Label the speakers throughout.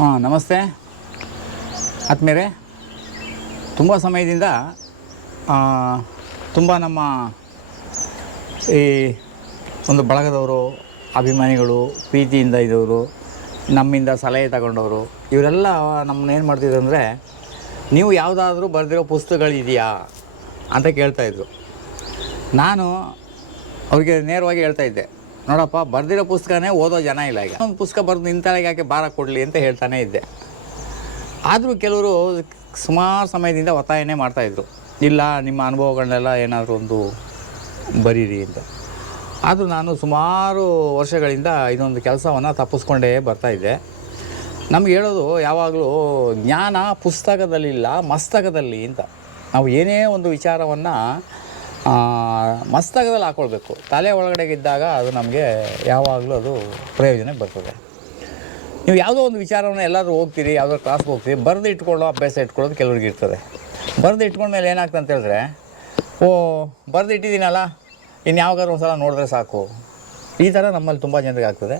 Speaker 1: ಹಾಂ, ನಮಸ್ತೆ. ಆತ್ಮೇರೆ ತುಂಬ ಸಮಯದಿಂದ ತುಂಬ ನಮ್ಮ ಈ ಒಂದು ಬಳಗದವರು, ಅಭಿಮಾನಿಗಳು, ಪ್ರೀತಿಯಿಂದ ಇದ್ದವರು, ನಮ್ಮಿಂದ ಸಲಹೆ ತಗೊಂಡವರು, ಇವರೆಲ್ಲ ನಮ್ಮನ್ನ ಏನು ಮಾಡ್ತಿದ್ರು ಅಂದರೆ, ನೀವು ಯಾವುದಾದ್ರೂ ಬರೆದಿರೋ ಪುಸ್ತಕಗಳಿದೆಯಾ ಅಂತ ಕೇಳ್ತಾಯಿದ್ರು ನಾನು ಅವರಿಗೆ ನೇರವಾಗಿ ಹೇಳ್ತಾ ಇದ್ದೆ. ನೋಡಪ್ಪ, ಬರೆದಿರೋ ಪುಸ್ತಕನೇ ಓದೋ ಜನ ಇಲ್ಲ ಈಗ. ಒಂದು ಪುಸ್ತಕ ಬರೆದು ನಿಂತಾಳೆಗೆ ಯಾಕೆ ಭಾರ ಕೊಡಲಿ ಅಂತ ಹೇಳ್ತಾನೆ ಇದ್ದೆ. ಆದರೂ ಕೆಲವರು ಸುಮಾರು ಸಮಯದಿಂದ ಒತ್ತಾಯನೇ ಮಾಡ್ತಾಯಿದ್ರು ಇಲ್ಲ, ನಿಮ್ಮ ಅನುಭವಗಳನ್ನೆಲ್ಲ ಏನಾದರೂ ಒಂದು ಬರೀರಿ ಅಂತ. ಆದರೂ ನಾನು ಸುಮಾರು ವರ್ಷಗಳಿಂದ ಇದೊಂದು ಕೆಲಸವನ್ನು ತಪ್ಪಿಸ್ಕೊಂಡೇ ಬರ್ತಾಯಿದ್ದೆ ನಮ್ಗೆ ಹೇಳೋದು ಯಾವಾಗಲೂ, ಜ್ಞಾನ ಪುಸ್ತಕದಲ್ಲಿಲ್ಲ, ಮಸ್ತಕದಲ್ಲಿ ಅಂತ. ನಾವು ಏನೇ ಒಂದು ವಿಚಾರವನ್ನು ಮಸ್ತಕದಲ್ಲಿ ಹಾಕ್ಕೊಳ್ಬೇಕು ತಲೆ ಒಳಗಡೆ ಇದ್ದಾಗ ಅದು ನಮಗೆ ಯಾವಾಗಲೂ ಅದು ಪ್ರಯೋಜನಕ್ಕೆ ಬರ್ತದೆ. ನೀವು ಯಾವುದೋ ಒಂದು ವಿಚಾರವನ್ನು ಎಲ್ಲಾದರೂ ಹೋಗ್ತೀರಿ, ಯಾವುದೋ ಕ್ಲಾಸ್ಗೆ ಹೋಗ್ತೀರಿ, ಬರೆದು ಇಟ್ಕೊಳ್ಳೋ ಅಭ್ಯಾಸ ಇಟ್ಕೊಳ್ಳೋದು ಕೆಲವ್ರಿಗೆ ಇರ್ತದೆ. ಬರೆದು ಇಟ್ಕೊಂಡ್ಮೇಲೆ ಏನಾಗ್ತದೆ ಅಂತ ಹೇಳಿದ್ರೆ, ಓ, ಬರೆದು ಇಟ್ಟಿದ್ದೀನಲ್ಲ ಇನ್ನು ಯಾವಾಗಾದ್ರೂ ಒಂದು ಸಲ ನೋಡಿದ್ರೆ ಸಾಕು. ಈ ಥರ ನಮ್ಮಲ್ಲಿ ತುಂಬ ಜನರಿಗೆ ಆಗ್ತದೆ.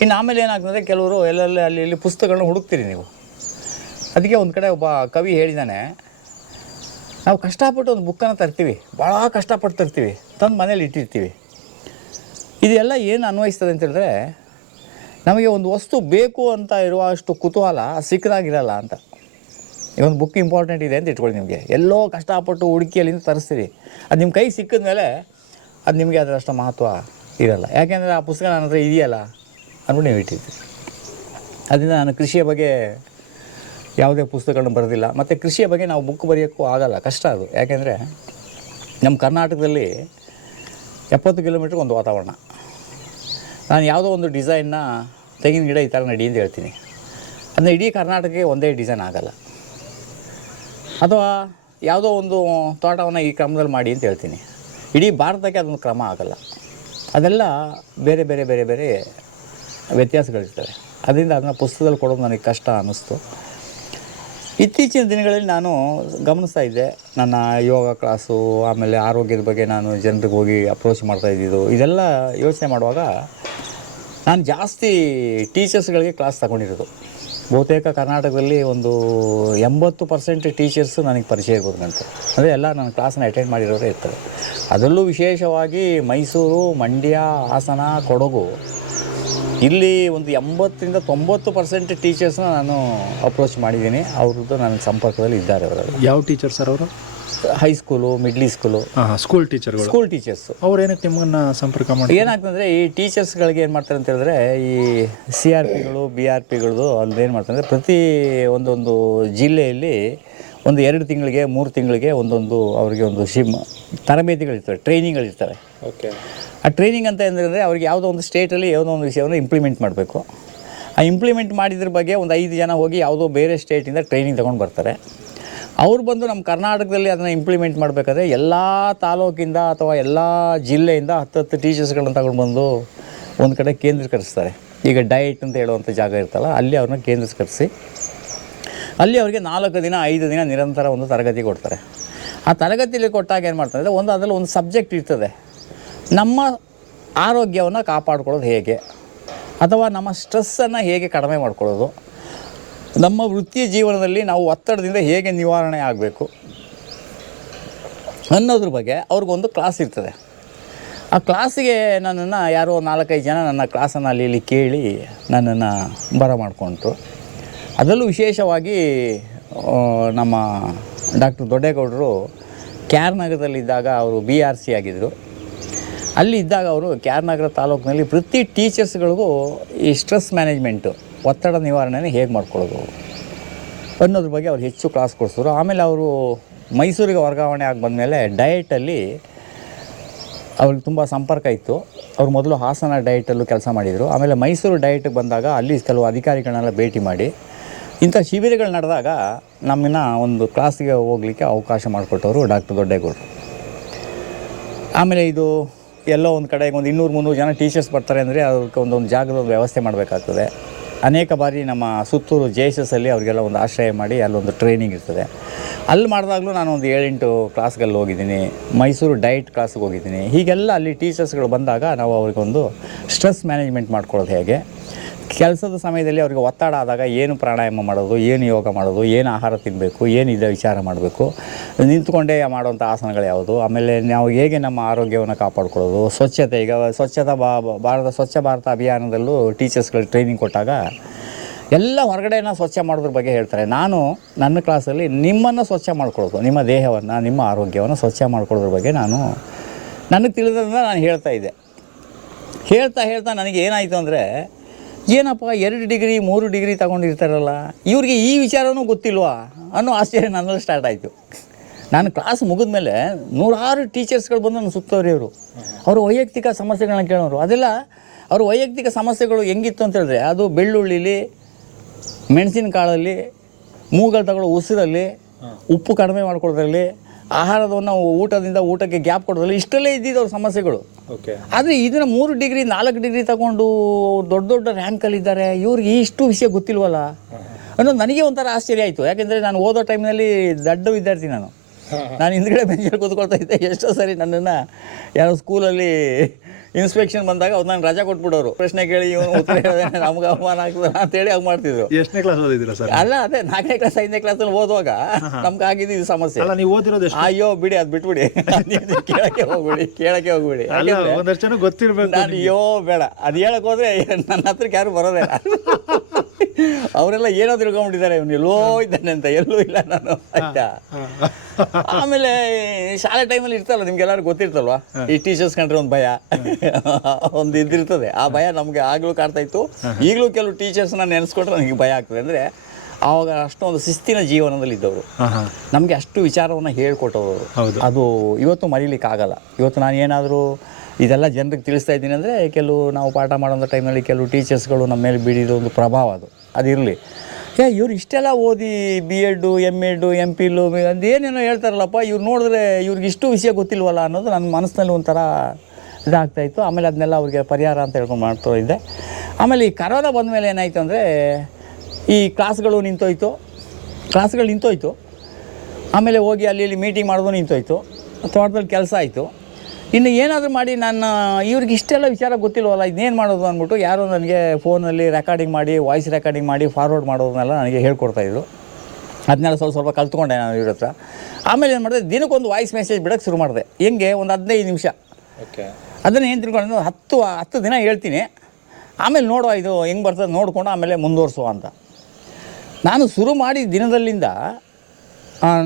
Speaker 1: ಇನ್ನು ಆಮೇಲೆ ಏನಾಗ್ತದೆ ಕೆಲವರು ಎಲ್ಲೆಲ್ಲಿ, ಅಲ್ಲಿ, ಇಲ್ಲಿ ಪುಸ್ತಕಗಳನ್ನ ಹುಡುಕ್ತೀರಿ ನೀವು. ಅದಕ್ಕೆ ಒಂದು ಕಡೆ ಒಬ್ಬ ಕವಿ ಹೇಳಿದ್ದಾನೆ ನಾವು ಕಷ್ಟಪಟ್ಟು ಒಂದು ಬುಕ್ಕನ್ನು ತರ್ತೀವಿ, ಭಾಳ ಕಷ್ಟಪಟ್ಟು ತರ್ತೀವಿ, ತಂದು ಮನೇಲಿ ಇಟ್ಟಿರ್ತೀವಿ. ಇದೆಲ್ಲ ಏನು ಅನ್ವಯಿಸ್ತದೆ ಅಂತ ಹೇಳಿದ್ರೆ, ನಮಗೆ ಒಂದು ವಸ್ತು ಬೇಕು ಅಂತ ಇರುವಷ್ಟು ಕುತೂಹಲ ಸಿಕ್ಕದಾಗಿರಲ್ಲ ಅಂತ. ಈ ಒಂದು ಬುಕ್ ಇಂಪಾರ್ಟೆಂಟ್ ಇದೆ ಅಂತ ಇಟ್ಕೊಳ್ಳಿ ನಿಮಗೆ. ಎಲ್ಲೋ ಕಷ್ಟಪಟ್ಟು ಹುಡುಕಿ ಅಲ್ಲಿಂದ ತರಿಸ್ತೀರಿ. ಅದು ನಿಮ್ಮ ಕೈ ಸಿಕ್ಕಿದ ಮೇಲೆ ಅದು ನಿಮಗೆ ಅದರಷ್ಟು ಮಹತ್ವ ಇರಲ್ಲ. ಯಾಕೆಂದರೆ ಆ ಪುಸ್ತಕ ನನ್ನ ಹತ್ರ ಇದೆಯಲ್ಲ ಅಂದ್ಬಿಟ್ಟು ನೀವು ಇಟ್ಟಿರ್ತೀರಿ. ಅದರಿಂದ ನಾನು ಕೃಷಿಯ ಬಗ್ಗೆ ಯಾವುದೇ ಪುಸ್ತಕಗಳನ್ನು ಬರೆದಿಲ್ಲ. ಮತ್ತು ಕೃಷಿಯ ಬಗ್ಗೆ ನಾವು ಬುಕ್ ಬರೆಯೋಕ್ಕೂ ಆಗಲ್ಲ. ಕಷ್ಟ ಅದು. ಯಾಕೆಂದರೆ ನಮ್ಮ ಕರ್ನಾಟಕದಲ್ಲಿ ಎಪ್ಪತ್ತು ಕಿಲೋಮೀಟ್ರ್ಗೆ ಒಂದು ವಾತಾವರಣ. ನಾನು ಯಾವುದೋ ಒಂದು ಡಿಸೈನ್ನ ತೆಂಗಿನ ಗಿಡ ಈ ಥರ ನಡಿ ಅಂತ ಹೇಳ್ತೀನಿ. ಅದನ್ನ ಇಡೀ ಕರ್ನಾಟಕಕ್ಕೆ ಒಂದೇ ಡಿಸೈನ್ ಆಗಲ್ಲ. ಅಥವಾ ಯಾವುದೋ ಒಂದು ತೋಟವನ್ನು ಈ ಕ್ರಮದಲ್ಲಿ ಮಾಡಿ ಅಂತ ಹೇಳ್ತೀನಿ. ಇಡೀ ಭಾರತಕ್ಕೆ ಅದೊಂದು ಕ್ರಮ ಆಗಲ್ಲ. ಅದೆಲ್ಲ ಬೇರೆ ಬೇರೆ ಬೇರೆ ಬೇರೆ ವ್ಯತ್ಯಾಸಗಳಿರ್ತವೆ. ಅದರಿಂದ ಅದನ್ನು ಪುಸ್ತಕದಲ್ಲಿ ಕೊಡೋದು ನನಗೆ ಕಷ್ಟ ಅನ್ನಿಸ್ತು. ಇತ್ತೀಚಿನ ದಿನಗಳಲ್ಲಿ ನಾನು ಗಮನಿಸ್ತಾ ಇದ್ದೆ. ನನ್ನ ಯೋಗ ಕ್ಲಾಸು, ಆಮೇಲೆ ಆರೋಗ್ಯದ ಬಗ್ಗೆ ನಾನು ಜನರಿಗೆ ಹೋಗಿ ಅಪ್ರೋಚ್ ಮಾಡ್ತಾ ಇದ್ದಿದ್ದು. ಇದೆಲ್ಲ ಯೋಚನೆ ಮಾಡುವಾಗ ನಾನು ಜಾಸ್ತಿ ಟೀಚರ್ಸ್ಗಳಿಗೆ ಕ್ಲಾಸ್ ತಗೊಂಡಿರೋದು. ಬಹುತೇಕ ಕರ್ನಾಟಕದಲ್ಲಿ ಒಂದು ಎಂಬತ್ತು ಪರ್ಸೆಂಟ್ ಟೀಚರ್ಸು ನನಗೆ ಪರಿಚಯ ಇರ್ಬೋದು ನಂತರ. ಅಂದರೆ ಎಲ್ಲ ನನ್ನ ಕ್ಲಾಸನ್ನ ಅಟೆಂಡ್ ಮಾಡಿರೋರೇ ಇರ್ತಾರೆ. ಅದರಲ್ಲೂ ವಿಶೇಷವಾಗಿ ಮೈಸೂರು, ಮಂಡ್ಯ, ಹಾಸನ, ಕೊಡಗು ಇಲ್ಲಿ ಒಂದು ಎಂಬತ್ತರಿಂದ ತೊಂಬತ್ತು ಪರ್ಸೆಂಟ್ ಟೀಚರ್ಸ್ನ ನಾನು ಅಪ್ರೋಚ್ ಮಾಡಿದ್ದೀನಿ. ಅವ್ರದ್ದು ನನ್ನ ಸಂಪರ್ಕದಲ್ಲಿ ಇದ್ದಾರೆ ಅವರು
Speaker 2: ಯಾವ ಟೀಚರ್ ಸರ್ ಅವರು?
Speaker 1: High school middle school
Speaker 2: school teacher
Speaker 1: school teachers
Speaker 2: ಅವ್ರು ಏನಕ್ಕೆ ನಿಮ್ಮನ್ನ ಸಂಪರ್ಕ ಮಾಡಿ
Speaker 1: ಏನಾಗ್ತಂದ್ರೆ ಈ ಟೀಚರ್ಸ್ಗಳಿಗೆ ಏನು ಮಾಡ್ತಾರೆ ಅಂತ ಹೇಳಿದ್ರೆ ಈ ಸಿ ಆರ್ ಪಿಗಳು ಬಿ ಆರ್ ಪಿಗಳದು ಅಲ್ಲಿ ಏನು ಮಾಡ್ತಾರೆ ಪ್ರತಿ ಒಂದೊಂದು ಜಿಲ್ಲೆಯಲ್ಲಿ ಒಂದು ಎರಡು ತಿಂಗಳಿಗೆ ಮೂರು ತಿಂಗಳಿಗೆ ಒಂದೊಂದು ಅವರಿಗೆ ಒಂದು ಶಿಮ್ ತರಬೇತಿಗಳಿರ್ತವೆ ಟ್ರೈನಿಂಗ್ಗಳಿರ್ತವೆ
Speaker 2: ಓಕೆ.
Speaker 1: ಆ ಟ್ರೈನಿಂಗ್ ಅಂತ ಅಂದರೆ ಅವ್ರಿಗೆ ಯಾವುದೋ ಒಂದು ಸ್ಟೇಟಲ್ಲಿ ಯಾವುದೋ ಒಂದು ವಿಷಯವನ್ನು ಇಂಪ್ಲಿಮೆಂಟ್ ಮಾಡಬೇಕು. ಆ ಇಂಪ್ಲಿಮೆಂಟ್ ಮಾಡಿದ್ರ ಬಗ್ಗೆ ಒಂದು ಐದು ಜನ ಹೋಗಿ ಯಾವುದೋ ಬೇರೆ ಸ್ಟೇಟಿಂದ ಟ್ರೈನಿಂಗ್ ತೊಗೊಂಡು ಬರ್ತಾರೆ. ಅವ್ರು ಬಂದು ನಮ್ಮ ಕರ್ನಾಟಕದಲ್ಲಿ ಅದನ್ನು ಇಂಪ್ಲಿಮೆಂಟ್ ಮಾಡಬೇಕಾದ್ರೆ ಎಲ್ಲ ತಾಲೂಕಿಂದ ಅಥವಾ ಎಲ್ಲ ಜಿಲ್ಲೆಯಿಂದ ಹತ್ತು ಹತ್ತು ಟೀಚರ್ಸ್ಗಳನ್ನು ತಗೊಂಡು ಬಂದು ಒಂದು ಕಡೆ ಕೇಂದ್ರೀಕರಿಸ್ತಾರೆ. ಈಗ ಡಯಟ್ ಅಂತ ಹೇಳುವಂಥ ಜಾಗ ಇರ್ತಲ್ಲ ಅಲ್ಲಿ ಅವ್ರನ್ನ ಕೇಂದ್ರೀಕರಿಸಿ ಅಲ್ಲಿ ಅವರಿಗೆ ನಾಲ್ಕು ದಿನ, ಐದು ದಿನ ನಿರಂತರ ಒಂದು ತರಗತಿ ಕೊಡ್ತಾರೆ. ಆ ತರಗತಿಯಲ್ಲಿ ಕೊಟ್ಟಾಗ ಏನು ಮಾಡ್ತಾರೆ ಅಂದರೆ ಒಂದು ಅದರಲ್ಲಿ ಒಂದು ಸಬ್ಜೆಕ್ಟ್ ಇರ್ತದೆ. ನಮ್ಮ ಆರೋಗ್ಯವನ್ನು ಕಾಪಾಡ್ಕೊಳ್ಳೋದು ಹೇಗೆ? ಅಥವಾ ನಮ್ಮ ಸ್ಟ್ರೆಸ್ಸನ್ನು ಹೇಗೆ ಕಡಿಮೆ ಮಾಡ್ಕೊಳ್ಳೋದು? ನಮ್ಮ ವೃತ್ತಿ ಜೀವನದಲ್ಲಿ ನಾವು ಒತ್ತಡದಿಂದ ಹೇಗೆ ನಿವಾರಣೆ ಆಗಬೇಕು? ಅನ್ನೋದ್ರ ಬಗ್ಗೆ ಅವ್ರಿಗೊಂದು ಕ್ಲಾಸ್ ಇರ್ತದೆ. ಆ ಕ್ಲಾಸಿಗೆ ನನ್ನನ್ನು ಯಾರೋ ನಾಲ್ಕೈದು ಜನ ನನ್ನ ಕ್ಲಾಸನ್ನು ಅಲ್ಲಿ ಇಲ್ಲಿ ಕೇಳಿ ನನ್ನನ್ನು ಬರ ಮಾಡಿಕೊಂಡ್ರು ಅದರಲ್ಲೂ ವಿಶೇಷವಾಗಿ ನಮ್ಮ ಡಾಕ್ಟರ್ ದೊಡ್ಡೇಗೌಡರು ಕ್ಯಾರ್ ನಗರದಲ್ಲಿದ್ದಾಗ ಅವರು ಬಿ ಆರ್ ಸಿ ಆಗಿದ್ದರು. ಅಲ್ಲಿ ಇದ್ದಾಗ ಅವರು ಕ್ಯಾರ್ ನಗರ ತಾಲೂಕಿನಲ್ಲಿ ಪ್ರತಿ ಟೀಚರ್ಸ್ಗಳಿಗೂ ಈ ಸ್ಟ್ರೆಸ್ ಮ್ಯಾನೇಜ್ಮೆಂಟು, ಒತ್ತಡ ನಿವಾರಣೆನ ಹೇಗೆ ಮಾಡ್ಕೊಳ್ಳೋದು ಅನ್ನೋದ್ರ ಬಗ್ಗೆ ಅವ್ರು ಹೆಚ್ಚು ಕ್ಲಾಸ್ ಕೊಡಿಸಿದ್ರು. ಆಮೇಲೆ ಅವರು ಮೈಸೂರಿಗೆ ವರ್ಗಾವಣೆ ಆಗಿ ಬಂದಮೇಲೆ ಡಯಟಲ್ಲಿ ಅವ್ರಿಗೆ ತುಂಬ ಸಂಪರ್ಕ ಇತ್ತು. ಅವ್ರು ಮೊದಲು ಹಾಸನ ಡಯಟಲ್ಲೂ ಕೆಲಸ ಮಾಡಿದರು. ಆಮೇಲೆ ಮೈಸೂರು ಡಯಟ್ಗೆ ಬಂದಾಗ ಅಲ್ಲಿ ಕೆಲವು ಅಧಿಕಾರಿಗಳನ್ನೆಲ್ಲ ಭೇಟಿ ಮಾಡಿ ಇಂಥ ಶಿಬಿರಗಳು ನಡೆದಾಗ ನಮ್ಮನ್ನ ಒಂದು ಕ್ಲಾಸಿಗೆ ಹೋಗಲಿಕ್ಕೆ ಅವಕಾಶ ಮಾಡಿಕೊಟ್ಟವರು ಡಾಕ್ಟರ್ ದೊಡ್ಡೇಗೌಡರು. ಆಮೇಲೆ ಇದು ಎಲ್ಲೋ ಒಂದು ಕಡೆಗೆ ಒಂದು ಇನ್ನೂರು ಮುನ್ನೂರು ಜನ ಟೀಚರ್ಸ್ ಬರ್ತಾರೆ ಅಂದರೆ ಅದಕ್ಕೆ ಒಂದೊಂದು ಜಾಗದ ವ್ಯವಸ್ಥೆ ಮಾಡಬೇಕಾಗ್ತದೆ. ಅನೇಕ ಬಾರಿ ನಮ್ಮ ಸುತ್ತೂರು ಜೆ ಎಸ್ ಎಸ್ ಅಲ್ಲಿ ಅವರಿಗೆಲ್ಲ ಒಂದು ಆಶ್ರಯ ಮಾಡಿ ಅಲ್ಲೊಂದು ಟ್ರೈನಿಂಗ್ ಇರ್ತದೆ. ಅಲ್ಲಿ ಮಾಡಿದಾಗಲೂ ನಾನು ಒಂದು ಏಳೆಂಟು ಕ್ಲಾಸ್ಗಳಲ್ಲಿ ಹೋಗಿದ್ದೀನಿ. ಮೈಸೂರು ಡಯಟ್ ಕ್ಲಾಸ್ಗೆ ಹೋಗಿದ್ದೀನಿ. ಹೀಗೆಲ್ಲ ಅಲ್ಲಿ ಟೀಚರ್ಸ್ಗಳು ಬಂದಾಗ ನಾವು ಅವ್ರಿಗೊಂದು ಸ್ಟ್ರೆಸ್ ಮ್ಯಾನೇಜ್ಮೆಂಟ್ ಮಾಡ್ಕೊಳ್ಳೋದು ಹೇಗೆ? ಕೆಲಸದ ಸಮಯದಲ್ಲಿ ಅವರಿಗೆ ಒತ್ತಡ ಆದಾಗ ಏನು ಪ್ರಾಣಾಯಾಮ ಮಾಡೋದು, ಏನು ಯೋಗ ಮಾಡೋದು, ಏನು ಆಹಾರ ತಿನ್ನಬೇಕು ಏನು ಇದೆ ವಿಚಾರ ಮಾಡಬೇಕು, ನಿಂತ್ಕೊಂಡೇ ಮಾಡುವಂಥ ಆಸನಗಳು ಯಾವುದು? ಆಮೇಲೆ ನಾವು ಹೇಗೆ ನಮ್ಮ ಆರೋಗ್ಯವನ್ನು ಕಾಪಾಡ್ಕೊಳ್ಳೋದು? ಸ್ವಚ್ಛತೆ, ಈಗ ಸ್ವಚ್ಛತಾ ಬಾ, ಭಾರತ, ಸ್ವಚ್ಛ ಭಾರತ ಅಭಿಯಾನದಲ್ಲೂ ಟೀಚರ್ಸ್ಗಳು ಟ್ರೈನಿಂಗ್ ಕೊಟ್ಟಾಗ ಎಲ್ಲ ಹೊರಗಡೆನ ಸ್ವಚ್ಛ ಮಾಡೋದ್ರ ಬಗ್ಗೆ ಹೇಳ್ತಾರೆ. ನಾನು ನನ್ನ ಕ್ಲಾಸಲ್ಲಿ ನಿಮ್ಮನ್ನು ಸ್ವಚ್ಛ ಮಾಡ್ಕೊಳ್ಳೋದು, ನಿಮ್ಮ ದೇಹವನ್ನು, ನಿಮ್ಮ ಆರೋಗ್ಯವನ್ನು ಸ್ವಚ್ಛ ಮಾಡ್ಕೊಳ್ಳೋದ್ರ ಬಗ್ಗೆ ನಾನು ನನಗೆ ತಿಳಿದ್ರಿಂದ ನಾನು ಹೇಳ್ತಾ ಇದ್ದೆ. ಹೇಳ್ತಾ ಹೇಳ್ತಾ ನನಗೆ ಏನಾಯಿತು ಅಂದರೆ ಏನಪ್ಪ, ಎರಡು ಡಿಗ್ರಿ, ಮೂರು ಡಿಗ್ರಿ ತಗೊಂಡಿರ್ತಾರಲ್ಲ, ಇವ್ರಿಗೆ ಈ ವಿಚಾರನೂ ಗೊತ್ತಿಲ್ವಾ? ಅನ್ನೋ ಆಶ್ಚರ್ಯ ನನ್ನಲ್ಲಿ ಸ್ಟಾರ್ಟ್ ಆಯಿತು. ನಾನು ಕ್ಲಾಸ್ ಮುಗಿದ್ಮೇಲೆ ನೂರಾರು ಟೀಚರ್ಸ್ಗಳು ಬಂದು ನನ್ನ ಸುತ್ತವ್ರಿ ಅವರು ಅವ್ರ ವೈಯಕ್ತಿಕ ಸಮಸ್ಯೆಗಳನ್ನ ಕೇಳೋರು. ಅದೆಲ್ಲ ಅವ್ರ ವೈಯಕ್ತಿಕ ಸಮಸ್ಯೆಗಳು ಹೆಂಗಿತ್ತು ಅಂತ ಹೇಳಿದ್ರೆ, ಅದು ಬೆಳ್ಳುಳ್ಳಿಲಿ ಮೆಣಸಿನ ಕಾಳಲ್ಲಿ ಮೂಗಲ್ ತಗೊಳ್ಳೋ ಉಸಿರಲ್ಲಿ, ಉಪ್ಪು ಕಡಿಮೆ ಮಾಡ್ಕೊಳ್ಳೋದ್ರಲ್ಲಿ, ಆಹಾರವನ್ನು ಊಟದಿಂದ ಊಟಕ್ಕೆ ಗ್ಯಾಪ್ ಕೊಡೋದ್ರಲ್ಲಿ ಇಷ್ಟಲ್ಲೇ ಇದ್ದಿದ್ದು ಅವ್ರ ಸಮಸ್ಯೆಗಳು. ಆದರೆ ಇದನ್ನ ಮೂರು ಡಿಗ್ರಿ ನಾಲ್ಕು ಡಿಗ್ರಿ ತಗೊಂಡು ದೊಡ್ಡ ದೊಡ್ಡ ರ್ಯಾಂಕಲ್ಲಿದ್ದಾರೆ ಇವ್ರಿಗೆ ಇಷ್ಟು ವಿಷಯ ಗೊತ್ತಿಲ್ವಲ್ಲ? ಅನ್ನೋದು ನನಗೆ ಒಂಥರ ಆಶ್ಚರ್ಯ ಆಯಿತು. ಯಾಕೆಂದರೆ ನಾನು ಓದೋ ಟೈಮ್ನಲ್ಲಿ ದಡ್ಡ ವಿದ್ಯಾರ್ಥಿ ನಾನು. ನಾನು ಹಿಂದ್ಗಡೆ ಬೆಂಚಲ್ಲಿ ಕೂತ್ಕೊಳ್ತಾ ಇದ್ದೆ. ಎಷ್ಟೋ ಸರಿ ನನ್ನನ್ನು ಯಾರೋ ಸ್ಕೂಲಲ್ಲಿ ಇನ್ಸ್ಪೆಕ್ಷನ್ ಬಂದಾಗ ಅವ್ರು ನಾನು ರಜಾ ಕೊಟ್ಬಿಡೋರು. ಪ್ರಶ್ನೆ ಕೇಳಿ ಇವನು ಉತ್ತರ ಹೇಳಿದ್ರೆ ನಮ್ಗೆ ಅವಮಾನ ಆಗ್ತದೆ ಅಂತೇಳಿ ಹಂಗೆ ಮಾಡ್ತಿದ್ರು.
Speaker 2: ಎಷ್ಟನೇ ಕ್ಲಾಸ್ ಓದಿದ್ದೀರಾ ಸರ್
Speaker 1: ಅಲ್ಲ ಅದೇ ನಾಲ್ಕನೇ ಕ್ಲಾಸ್ ಐದನೇ ಕ್ಲಾಸಲ್ಲಿ ಓದುವಾಗ ನಮ್ಗೆ ಆಗಿದ್ದು ಇದು ಸಮಸ್ಯೆ.
Speaker 2: ಅಲ್ಲ ನೀವು ಓದಿರೋದು
Speaker 1: ಅಯ್ಯೋ ಬಿಡಿ ಅದು ಬಿಟ್ಬಿಡಿ. ಕೇಳಕ್ಕೆ ಹೋಗ್ಬಿಡಿ ಕೇಳಕ್ಕೆ ಹೋಗ್ಬಿಡಿ.
Speaker 2: ಒಂದಷ್ಟು ಗೊತ್ತಿರ್ಬೇಕು
Speaker 1: ನಾನು ಅಯ್ಯೋ ಬೇಡ. ಅದು ಹೇಳಕ್ ಹೋದ್ರೆ ನನ್ನ ಹತ್ರಕ್ಕೆ ಯಾರು ಬರೋದೇ. ಅವರೆಲ್ಲ ಏನೋ ತಿಳ್ಕೊಂಡ್ಬಿಟ್ಟಿದ್ದಾರೆ ಇವನು ಎಲ್ಲೋ ಇದ್ದಾನೆ ಅಂತ ಎಲ್ಲೂ ಇಲ್ಲ ನಾನು ಆಯ್ತಾ? ಆಮೇಲೆ ಶಾಲೆ ಟೈಮಲ್ಲಿ ಇರ್ತಲ್ಲ ನಿಮ್ಗೆಲ್ಲರೂ ಗೊತ್ತಿರ್ತಲ್ವಾ? ಈ ಟೀಚರ್ಸ್ ಕಂಡ್ರೆ ಒಂದು ಭಯ. ಒಂದು ಇದಿರ್ತದೆ. ಆ ಭಯ ನಮಗೆ ಆಗಲೂ ಕಾಡ್ತಾ ಇತ್ತು. ಈಗಲೂ ಕೆಲವು ಟೀಚರ್ಸ್ನ ನೆನೆಸ್ಕೊಂಡ್ರೆ ನನಗೆ ಭಯ ಆಗ್ತದೆ. ಅಂದರೆ ಆವಾಗ ಅಷ್ಟೊಂದು ಶಿಸ್ತಿನ ಜೀವನದಲ್ಲಿ ಇದ್ದವರು. ನಮಗೆ ಅಷ್ಟು ವಿಚಾರವನ್ನು ಹೇಳ್ಕೊಟ್ಟವರು. ಅದು ಇವತ್ತು ಮರೀಲಿಕ್ಕೆ ಆಗಲ್ಲ ಇವತ್ತು ನಾನು ಏನಾದರೂ ಇದೆಲ್ಲ ಜನರಿಗೆ ತಿಳಿಸ್ತಾ ಇದ್ದೀನಿ ಅಂದರೆ ಕೆಲವು ನಾವು ಪಾಠ ಮಾಡೋಂಥ ಟೈಮಲ್ಲಿ ಕೆಲವು ಟೀಚರ್ಸ್ಗಳು ನಮ್ಮ ಮೇಲೆ ಬೀಳಿದ ಒಂದು ಪ್ರಭಾವ ಅದು. ಅದಿರಲಿ ಏ, ಇವ್ರು ಇಷ್ಟೆಲ್ಲ ಓದಿ B Ed M Ed M Phil ಅದು ಏನೇನೋ ಹೇಳ್ತಾರಲ್ಲಪ್ಪ, ಇವ್ರು ನೋಡಿದ್ರೆ ಇವ್ರಿಗೆ ಇಷ್ಟು ವಿಷಯ ಗೊತ್ತಿಲ್ವಲ್ಲ ಅನ್ನೋದು ನನ್ನ ಮನಸ್ಸಿನಲ್ಲಿ ಒಂಥರ ಇದಾಗ್ತಾಯಿತ್ತು ಆಮೇಲೆ ಅದನ್ನೆಲ್ಲ ಅವ್ರಿಗೆ ಪರಿಹಾರ ಅಂತ ಹೇಳ್ಕೊಂಡು ಮಾಡ್ತಾ ಇದ್ದೆ. ಆಮೇಲೆ ಈ ಕರೋನಾ ಬಂದ ಮೇಲೆ ಏನಾಯಿತು ಅಂದರೆ ಈ ಕ್ಲಾಸ್ಗಳು ನಿಂತೋಯ್ತು. ಕ್ಲಾಸ್ಗಳು ನಿಂತೋಯ್ತು. ಆಮೇಲೆ ಹೋಗಿ ಅಲ್ಲಿ ಇಲ್ಲಿ ಮೀಟಿಂಗ್ ಮಾಡೋದು ನಿಂತೋಯ್ತು. ತೋಟದಲ್ಲಿ ಕೆಲಸ ಆಯಿತು. ಇನ್ನು ಏನಾದರೂ ಮಾಡಿ ನಾನು ಇವ್ರಿಗೆ ಇಷ್ಟೆಲ್ಲ ವಿಚಾರ ಗೊತ್ತಿಲ್ಲವಲ್ಲ ಇದನ್ನೇನು ಮಾಡೋದು ಅಂದ್ಬಿಟ್ಟು ಯಾರೋ ನನಗೆ ಫೋನಲ್ಲಿ ರೆಕಾರ್ಡಿಂಗ್ ಮಾಡಿ ವಾಯ್ಸ್ ರೆಕಾರ್ಡಿಂಗ್ ಮಾಡಿ ಫಾರ್ವರ್ಡ್ ಮಾಡೋದನ್ನೆಲ್ಲ ನನಗೆ ಹೇಳ್ಕೊಡ್ತಾಯಿದ್ರು ಅದನ್ನೆಲ್ಲ ಸ್ವಲ್ಪ ಸ್ವಲ್ಪ ಕಲ್ತ್ಕೊಂಡೆ ನಾನು ಇವ್ರ ಹತ್ರ. ಆಮೇಲೆ ಏನು ಮಾಡಿದೆ ದಿನಕ್ಕೊಂದು ವಾಯ್ಸ್ ಮೆಸೇಜ್ ಬಿಡೋಕ್ಕೆ ಶುರು ಮಾಡಿದೆ. ಹೆಂಗೆ? ಒಂದು ಹದಿನೈದು ನಿಮಿಷ.
Speaker 2: ಓಕೆ.
Speaker 1: ಅದನ್ನು ಏನು ತಿಳ್ಕೊಂಡು ಹತ್ತು ಹತ್ತು ದಿನ ಹೇಳ್ತೀನಿ. ಆಮೇಲೆ ನೋಡುವ ಇದು ಹೆಂಗೆ ಬರ್ತದೆ ನೋಡಿಕೊಂಡು ಆಮೇಲೆ ಮುಂದುವರಿಸುವ ಅಂತ. ನಾನು ಶುರು ಮಾಡಿ ದಿನದಲ್ಲಿಂದ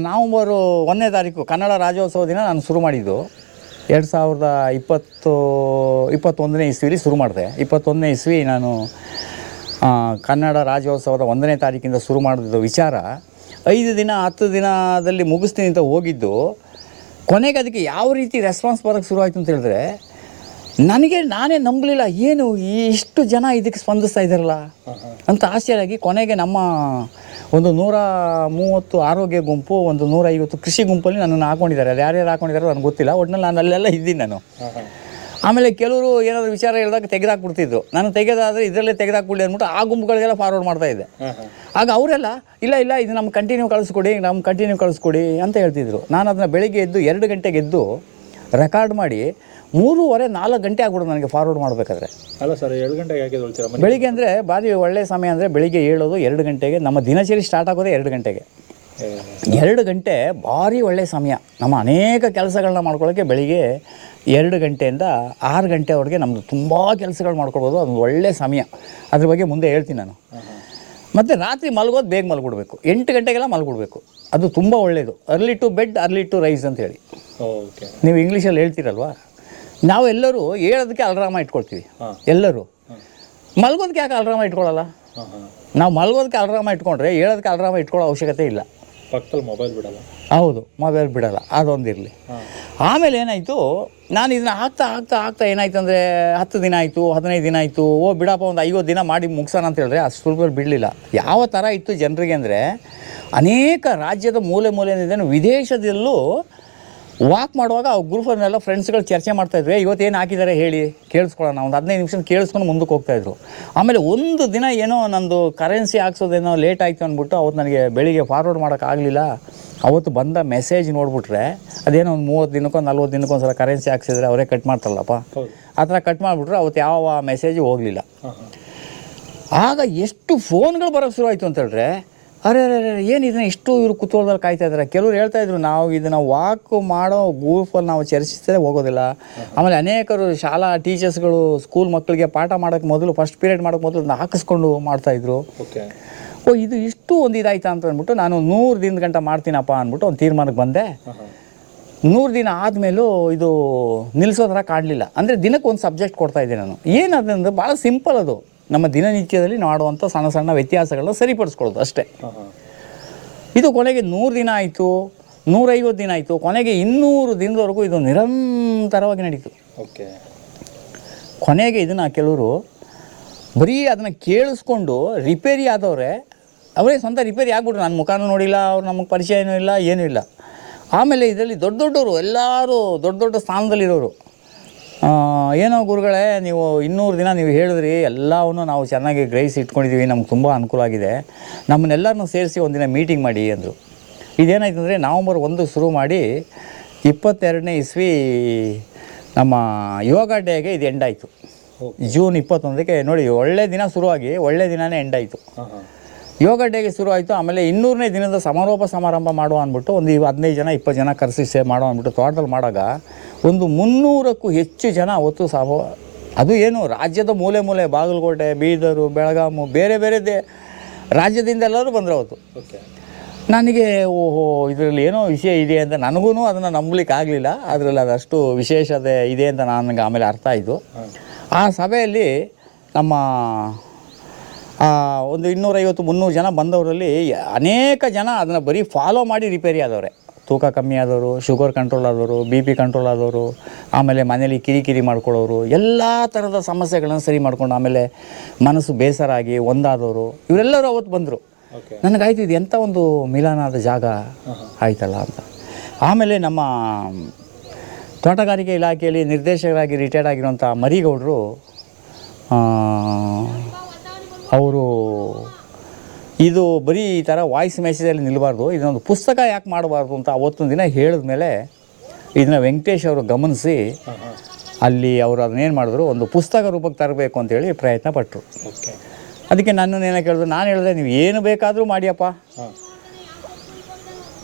Speaker 1: ನವಂಬರು ಒಂದನೇ ತಾರೀಕು ಕನ್ನಡ ರಾಜ್ಯೋತ್ಸವ ದಿನ ನಾನು ಶುರು ಮಾಡಿದ್ದು. ಎರಡು ಸಾವಿರದ ಇಪ್ಪತ್ತು ಇಪ್ಪತ್ತೊಂದನೇ ಇಸ್ವಿಲಿ ಶುರು ಮಾಡಿದೆ. ಇಪ್ಪತ್ತೊಂದನೇ ಇಸ್ವಿ ನಾನು ಕನ್ನಡ ರಾಜ್ಯೋತ್ಸವದ ಒಂದನೇ ತಾರೀಕಿಂದ ಶುರು ಮಾಡಿದ ವಿಚಾರ ಐದು ದಿನ ಹತ್ತು ದಿನದಲ್ಲಿ ಮುಗಿಸ್ತೀನಿ ಅಂತ ಹೋಗಿದ್ದು ಕೊನೆಗೆ ಅದಕ್ಕೆ ಯಾವ ರೀತಿ ರೆಸ್ಪಾನ್ಸ್ ಬರೋಕ್ಕೆ ಶುರು ಆಯಿತು ಅಂತ ಹೇಳಿದ್ರೆ ನನಗೆ ನಾನೇ ನಂಬಲಿಲ್ಲ ಏನು ಇಷ್ಟು ಜನ ಇದಕ್ಕೆ ಸ್ಪಂದಿಸ್ತಾ ಇದ್ದಾರಲ್ಲ? ಅಂತ ಆಶ್ಚರ್ಯ ಆಗಿ ಕೊನೆಗೆ ನಮ್ಮ ಒಂದು ನೂರ ಮೂವತ್ತು ಆರೋಗ್ಯ ಗುಂಪು ಒಂದು ನೂರ ಐವತ್ತು ಕೃಷಿ ಗುಂಪಲ್ಲಿ ನನ್ನನ್ನು ಹಾಕೊಂಡಿದ್ದಾರೆ. ಅದು ಯಾರ್ಯಾರು ಹಾಕೊಂಡಿದ್ದಾರೆ ನನಗೆ ಗೊತ್ತಿಲ್ಲ. ಒಟ್ಟಿನಲ್ಲಿ ನಾನು ಅಲ್ಲೆಲ್ಲ ಇದ್ದೀನಿ ನಾನು. ಆಮೇಲೆ ಕೆಲವರು ಏನಾದರೂ ವಿಚಾರ ಹೇಳಿದಾಗ ತೆಗೆದಾಕ್ಬಿಡ್ತಿದ್ರು. ನಾನು ತೆಗೆದಾದರೆ ಇದರಲ್ಲೇ ತೆಗೆದಾಕ್ಬಿಡಿ ಅಂದ್ಬಿಟ್ಟು ಆ ಗುಂಪುಗಳಿಗೆಲ್ಲ ಫಾರ್ವರ್ಡ್ ಮಾಡ್ತಾ ಇದ್ದೆ. ಆಗ ಅವರೆಲ್ಲ ಇಲ್ಲ ಇಲ್ಲ ಇದು ನಮ್ಗೆ ಕಂಟಿನ್ಯೂ ಕಳಿಸ್ಕೊಡಿ ನಮ್ಮ ಕಂಟಿನ್ಯೂ ಕಳಿಸ್ಕೊಡಿ ಅಂತ ಹೇಳ್ತಿದ್ರು. ನಾನು ಅದನ್ನ ಬೆಳಿಗ್ಗೆ ಎದ್ದು ಎರಡು ಗಂಟೆಗೆ ಎದ್ದು ರೆಕಾರ್ಡ್ ಮಾಡಿ ಮೂರುವರೆ ನಾಲ್ಕು ಗಂಟೆ ಆಗ್ಬಿಡೋದು ನನಗೆ ಫಾರ್ವರ್ಡ್ ಮಾಡಬೇಕಾದ್ರೆ.
Speaker 2: ಅಲ್ಲ ಸರ್ ಏಳು ಗಂಟೆಗೆ ಯಾಕೆ ಹೇಳ್ತೀರಾ
Speaker 1: ಬೆಳಿಗ್ಗೆ ಅಂದರೆ ಭಾರಿ ಒಳ್ಳೆಯ ಸಮಯ ಅಂದರೆ ಬೆಳಿಗ್ಗೆ ಏಳೋದು ಎರಡು ಗಂಟೆಗೆ ನಮ್ಮ ದಿನಚರಿ ಸ್ಟಾರ್ಟ್ ಆಗೋದೇ ಎರಡು ಗಂಟೆಗೆ. ಎರಡು ಗಂಟೆ ಭಾರಿ ಒಳ್ಳೆಯ ಸಮಯ. ನಮ್ಮ ಅನೇಕ ಕೆಲಸಗಳನ್ನ ಮಾಡ್ಕೊಳ್ಳೋಕ್ಕೆ ಬೆಳಿಗ್ಗೆ ಎರಡು ಗಂಟೆಯಿಂದ ಆರು ಗಂಟೆವರೆಗೆ ನಮ್ಮದು ತುಂಬ ಕೆಲಸಗಳು ಮಾಡ್ಕೊಳ್ಬೋದು ಅದೊಂದು ಒಳ್ಳೆಯ ಸಮಯ. ಅದ್ರ ಬಗ್ಗೆ ಮುಂದೆ ಹೇಳ್ತೀನಿ ನಾನು. ಮತ್ತು ರಾತ್ರಿ ಮಲಗೋದು ಬೇಗ ಮಲ್ಕೊಡ್ಬೇಕು ಎಂಟು ಗಂಟೆಗೆಲ್ಲ ಮಲ್ಕೊಡ್ಬೇಕು ಅದು ತುಂಬ ಒಳ್ಳೆಯದು early to bed early to rise ಅಂತ ಹೇಳಿ.
Speaker 2: ಓಕೆ
Speaker 1: ನೀವು ಇಂಗ್ಲೀಷಲ್ಲಿ ಹೇಳ್ತೀರಲ್ವಾ? ನಾವು ಎಲ್ಲರೂ ಹೇಳೋದಕ್ಕೆ ಅಲ್ರಾಮ ಇಟ್ಕೊಳ್ತೀವಿ. ಎಲ್ಲರೂ. ಮಲ್ಗೋದಕ್ಕೆ ಯಾಕೆ ಅಲ್ರಾಮ ಇಟ್ಕೊಳ್ಳಲ್ಲ ನಾವು ಮಲ್ಗೋದಕ್ಕೆ ಅಲ್ರಾಮ ಇಟ್ಕೊಂಡ್ರೆ ಹೇಳೋದಕ್ಕೆ ಅಲ್ರಾಮ ಇಟ್ಕೊಳ್ಳೋ ಅವಶ್ಯಕತೆ ಇಲ್ಲ.
Speaker 2: ಪಕ್ಕದಲ್ಲಿ ಮೊಬೈಲ್ ಬಿಡಲ್ಲ.
Speaker 1: ಹೌದು ಮೊಬೈಲ್ ಬಿಡಲ್ಲ. ಅದೊಂದಿರಲಿ ಆಮೇಲೆ ಏನಾಯಿತು ನಾನು ಇದನ್ನ ಹಾಕ್ತಾ ಹಾಕ್ತಾ ಹಾಕ್ತಾ ಏನಾಯ್ತು ಅಂದರೆ ಹತ್ತು ದಿನ ಆಯಿತು ಹದಿನೈದು ದಿನ ಆಯಿತು ಓ ಬಿಡಪ್ಪ ಒಂದು ಐವತ್ತು ದಿನ ಮಾಡಿ ಮುಗಿಸೋಣ ಅಂತ ಹೇಳಿದ್ರೆ ಅಷ್ಟು ಸುಲಭದಲ್ಲಿ ಬಿಡಲಿಲ್ಲ. ಯಾವ ಥರ ಇತ್ತು ಜನರಿಗೆ ಅಂದರೆ ಅನೇಕ ರಾಜ್ಯದ ಮೂಲೆ ಮೂಲೆಯಿಂದ ವಿದೇಶದಲ್ಲೂ ವಾಕ್ ಮಾಡುವಾಗ ಆ ಗ್ರೂಪನ್ನೆಲ್ಲ ಫ್ರೆಂಡ್ಸ್ಗಳು ಚರ್ಚೆ ಮಾಡ್ತಾಯಿದ್ರು ಏನು ಹಾಕಿದ್ದಾರೆ ಹೇಳಿ ಕೇಳಿಸ್ಕೊಳ್ಳೋಣ. ಒಂದು ಹದಿನೈದು ನಿಮಿಷ ಕೇಳಿಸ್ಕೊಂಡು ಮುಂದಕ್ಕೆ ಹೋಗ್ತಾಯಿದ್ರು ಆಮೇಲೆ ಒಂದು ದಿನ ಏನೋ ನಂದು ಕರೆನ್ಸಿ ಹಾಕ್ಸೋದೇನೋ ಲೇಟ್ ಆಯಿತು ಅಂದ್ಬಿಟ್ಟು ಅವತ್ತು ನನಗೆ ಬೆಳಿಗ್ಗೆ ಫಾರ್ವರ್ಡ್ ಮಾಡೋಕ್ಕಾಗಲಿಲ್ಲ ಅವತ್ತು ಬಂದ ಮೆಸೇಜ್ ನೋಡಿಬಿಟ್ರೆ ಅದೇನೋ ಒಂದು ಮೂವತ್ತು ದಿನಕ್ಕೋ ನಲ್ವತ್ತು ದಿನಕ್ಕೊಂದು ಸಲ ಕರೆನ್ಸಿ ಹಾಕ್ಸಿದ್ರೆ ಅವರೇ ಕಟ್ ಮಾಡ್ತಾರಲ್ಲಪ್ಪ. ಆ ಥರ ಕಟ್ ಮಾಡಿಬಿಟ್ರೆ ಅವತ್ತು ಯಾವ ಮೆಸೇಜು ಹೋಗಲಿಲ್ಲ. ಆಗ ಎಷ್ಟು ಫೋನ್ಗಳು ಬರೋಕ್ಕೆ ಶುರುವಾಯಿತು ಅಂತ ಹೇಳಿದ್ರೆ ಅರೆ ಅರೆ ಅರೆ ಏನು ಇದನ್ನ ಇಷ್ಟು ಇವರು ಕುತೂಹಲದಲ್ಲಿ ಕಾಯ್ತಾ ಇದ್ದಾರೆ ಕೆಲವರು ಹೇಳ್ತಾ ಇದ್ರು ನಾವು ಇದನ್ನು ವಾಕ್ ಮಾಡೋ ಗ್ರೂಪಲ್ಲಿ ನಾವು ಚರ್ಚಿಸದೆ ಹೋಗೋದಿಲ್ಲ. ಆಮೇಲೆ ಅನೇಕರು ಶಾಲಾ ಟೀಚರ್ಸ್ಗಳು ಸ್ಕೂಲ್ ಮಕ್ಕಳಿಗೆ ಪಾಠ ಮಾಡೋಕ್ಕೆ ಮೊದಲು ಫಸ್ಟ್ ಪೀರಿಯಡ್ ಮಾಡೋಕ್ಕೆ ಮೊದಲು ಅದನ್ನ ಹಾಕಿಸ್ಕೊಂಡು ಮಾಡ್ತಾಯಿದ್ರು
Speaker 2: ಓಕೆ.
Speaker 1: ಓ ಇದು ಇಷ್ಟು ಒಂದು ಇದಾಯ್ತಾ ಅಂತ ಅಂದ್ಬಿಟ್ಟು ನಾನು ನೂರು ದಿನದ ಗಂಟ ಮಾಡ್ತೀನಪ್ಪ ಅಂದ್ಬಿಟ್ಟು ಒಂದು ತೀರ್ಮಾನಕ್ಕೆ ಬಂದೆ. ನೂರು ದಿನ ಆದಮೇಲೂ ಇದು ನಿಲ್ಲಿಸೋ ಥರ ಕಾಡಲಿಲ್ಲ. ಅಂದರೆ ದಿನಕ್ಕೆ ಒಂದು ಸಬ್ಜೆಕ್ಟ್ ಕೊಡ್ತಾ ಇದ್ದೆ ನಾನು. ಏನದಂದ್ರೆ ಭಾಳ ಸಿಂಪಲ್ ಅದು. ನಮ್ಮ ದಿನನಿತ್ಯದಲ್ಲಿ ಮಾಡುವಂಥ ಸಣ್ಣ ಸಣ್ಣ ವ್ಯತ್ಯಾಸಗಳನ್ನ ಸರಿಪಡಿಸ್ಕೊಳ್ಳೋದು ಅಷ್ಟೇ. ಇದು ಕೊನೆಗೆ ನೂರು ದಿನ ಆಯಿತು ನೂರೈವತ್ತು ದಿನ ಆಯಿತು ಕೊನೆಗೆ ಇನ್ನೂರು ದಿನದವರೆಗೂ ಇದು ನಿರಂತರವಾಗಿ ನಡೀತು.
Speaker 2: ಓಕೆ.
Speaker 1: ಕೊನೆಗೆ ಇದನ್ನು ಕೆಲವರು ಬರೀ ಅದನ್ನು ಕೇಳಿಸ್ಕೊಂಡು ರಿಪೇರಿ ಆದವ್ರೆ ಅವರೇ ಸ್ವಂತ ರಿಪೇರಿ ಆಗ್ಬಿಟ್ರು. ನನ್ನ ಮುಖನೂ ನೋಡಿಲ್ಲ ಅವ್ರು ನಮಗೆ ಪರಿಚಯನೂ ಇಲ್ಲ ಏನೂ ಇಲ್ಲ. ಆಮೇಲೆ ಇದರಲ್ಲಿ ದೊಡ್ಡ ದೊಡ್ಡವರು ಎಲ್ಲರೂ ದೊಡ್ಡ ದೊಡ್ಡ ಸ್ಥಾನದಲ್ಲಿರೋರು. ಏನೋ ಗುರುಗಳೇ ನೀವು ಇನ್ನೂರು ದಿನ ನೀವು ಹೇಳಿದ್ರಿ ಎಲ್ಲವನ್ನು ನಾವು ಚೆನ್ನಾಗಿ ಗ್ರಹಿಸಿ ಇಟ್ಕೊಂಡಿದ್ದೀವಿ ನಮ್ಗೆ ತುಂಬ ಅನುಕೂಲ ಆಗಿದೆ. ನಮ್ಮನ್ನೆಲ್ಲರನ್ನೂ ಸೇರಿಸಿ ಒಂದಿನ ಮೀಟಿಂಗ್ ಮಾಡಿ ಅಂದರು. ಇದೇನಾಯ್ತು ಅಂದರೆ ನವಂಬರ್ ಒಂದು ಶುರು ಮಾಡಿ ಇಪ್ಪತ್ತೆರಡನೇ ಇಸ್ವಿ ನಮ್ಮ ಯೋಗ ಡೇಗೆ ಇದು ಎಂಡ್ ಆಯಿತು. ಜೂನ್ ಇಪ್ಪತ್ತೊಂದಕ್ಕೆ ನೋಡಿ ಒಳ್ಳೆ ದಿನ ಶುರುವಾಗಿ ಒಳ್ಳೆ ದಿನನೇ ಎಂಡ್ ಆಯಿತು.
Speaker 2: ಹಾಂ ಹಾಂ.
Speaker 1: ಯೋಗ ಡೇಗೆ ಶುರು ಆಯಿತು. ಆಮೇಲೆ ಇನ್ನೂರನೇ ದಿನದ ಸಮಾರೋಪ ಸಮಾರಂಭ ಮಾಡುವ ಅಂದ್ಬಿಟ್ಟು ಒಂದು ಇವ್- ಹದಿನೈದು ಜನ ಇಪ್ಪತ್ತು ಜನ ಕರೆಸಿ ಸೇವ್ ಮಾಡೋ ಅಂದ್ಬಿಟ್ಟು ತೋಟದಲ್ಲಿ ಮಾಡಾಗ ಒಂದು ಮುನ್ನೂರಕ್ಕೂ ಹೆಚ್ಚು ಜನ ಅವತ್ತು ಸಹ ಅದು ಏನು ರಾಜ್ಯದ ಮೂಲೆ ಮೂಲೆ ಬಾಗಲಕೋಟೆ ಬೀದರು ಬೆಳಗಾಮು ಬೇರೆ ಬೇರೆ ದೇ ರಾಜ್ಯದಿಂದ ಎಲ್ಲರೂ ಬಂದರು ಅವತ್ತು.
Speaker 2: ಓಕೆ
Speaker 1: ನನಗೆ ಓಹೋ ಇದರಲ್ಲಿ ಏನೋ ವಿಷಯ ಇದೆ ಅಂತ ನನಗೂ ಅದನ್ನು ನಂಬಲಿಕ್ಕೆ ಆಗಲಿಲ್ಲ. ಅದರಲ್ಲಿ ಅದಷ್ಟು ವಿಶೇಷತೆ ಇದೆ ಅಂತ ನನಗೆ ಆಮೇಲೆ ಅರ್ಥ ಆಯಿತು. ಆ ಸಭೆಯಲ್ಲಿ ನಮ್ಮ ಒಂದು ಇನ್ನೂರೈವತ್ತು ಮುನ್ನೂರು ಜನ ಬಂದವರಲ್ಲಿ ಅನೇಕ ಜನ ಅದನ್ನು ಬರೀ ಫಾಲೋ ಮಾಡಿ ರಿಪೇರಿ ಆದವ್ರೆ. ತೂಕ ಕಮ್ಮಿ ಆದವರು ಶುಗರ್ ಕಂಟ್ರೋಲ್ ಆದವರು ಬಿ ಪಿ ಕಂಟ್ರೋಲ್ ಆದವರು ಆಮೇಲೆ ಮನೇಲಿ ಕಿರಿಕಿರಿ ಮಾಡ್ಕೊಳ್ಳೋರು ಎಲ್ಲ ಥರದ ಸಮಸ್ಯೆಗಳನ್ನು ಸರಿ ಮಾಡ್ಕೊಂಡು ಆಮೇಲೆ ಮನಸ್ಸು ಬೇಸರ ಆಗಿ ಒಂದಾದವರು ಇವರೆಲ್ಲರೂ ಅವತ್ತು ಬಂದರು. ನನಗಾಯ್ತು ಇದು ಎಂಥ ಒಂದು ಮಿಲನಾದ ಜಾಗ ಆಯ್ತಲ್ಲ ಅಂತ. ಆಮೇಲೆ ನಮ್ಮ ತೋಟಗಾರಿಕೆ ಇಲಾಖೆಯಲ್ಲಿ ನಿರ್ದೇಶಕರಾಗಿ ರಿಟೈರ್ಡ್ ಆಗಿರುವಂಥ ಮರಿಗೌಡರು ಅವರು ಇದು ಬರೀ ಈ ಥರ ವಾಯ್ಸ್ ಮೆಸೇಜಲ್ಲಿ ನಿಲ್ಲಬಾರ್ದು ಇದನ್ನೊಂದು ಪುಸ್ತಕ ಯಾಕೆ ಮಾಡಬಾರ್ದು ಅಂತ ಅವತ್ತೊಂದು ದಿನ ಹೇಳಿದ ಮೇಲೆ ಇದನ್ನ ವೆಂಕಟೇಶ್ ಅವರು ಗಮನಿಸಿ ಅಲ್ಲಿ ಅವರು ಅದನ್ನೇನು ಮಾಡಿದ್ರು ಒಂದು ಪುಸ್ತಕ ರೂಪಕ್ಕೆ ತರಬೇಕು ಅಂತೇಳಿ ಪ್ರಯತ್ನ ಪಟ್ಟರು ಅದಕ್ಕೆ ನನ್ನನ್ನು ಏನೋ ಕೇಳಿದ್ರು ನಾನು ಹೇಳಿದೆ ನೀವು ಏನು ಬೇಕಾದರೂ ಮಾಡಿಯಪ್ಪ.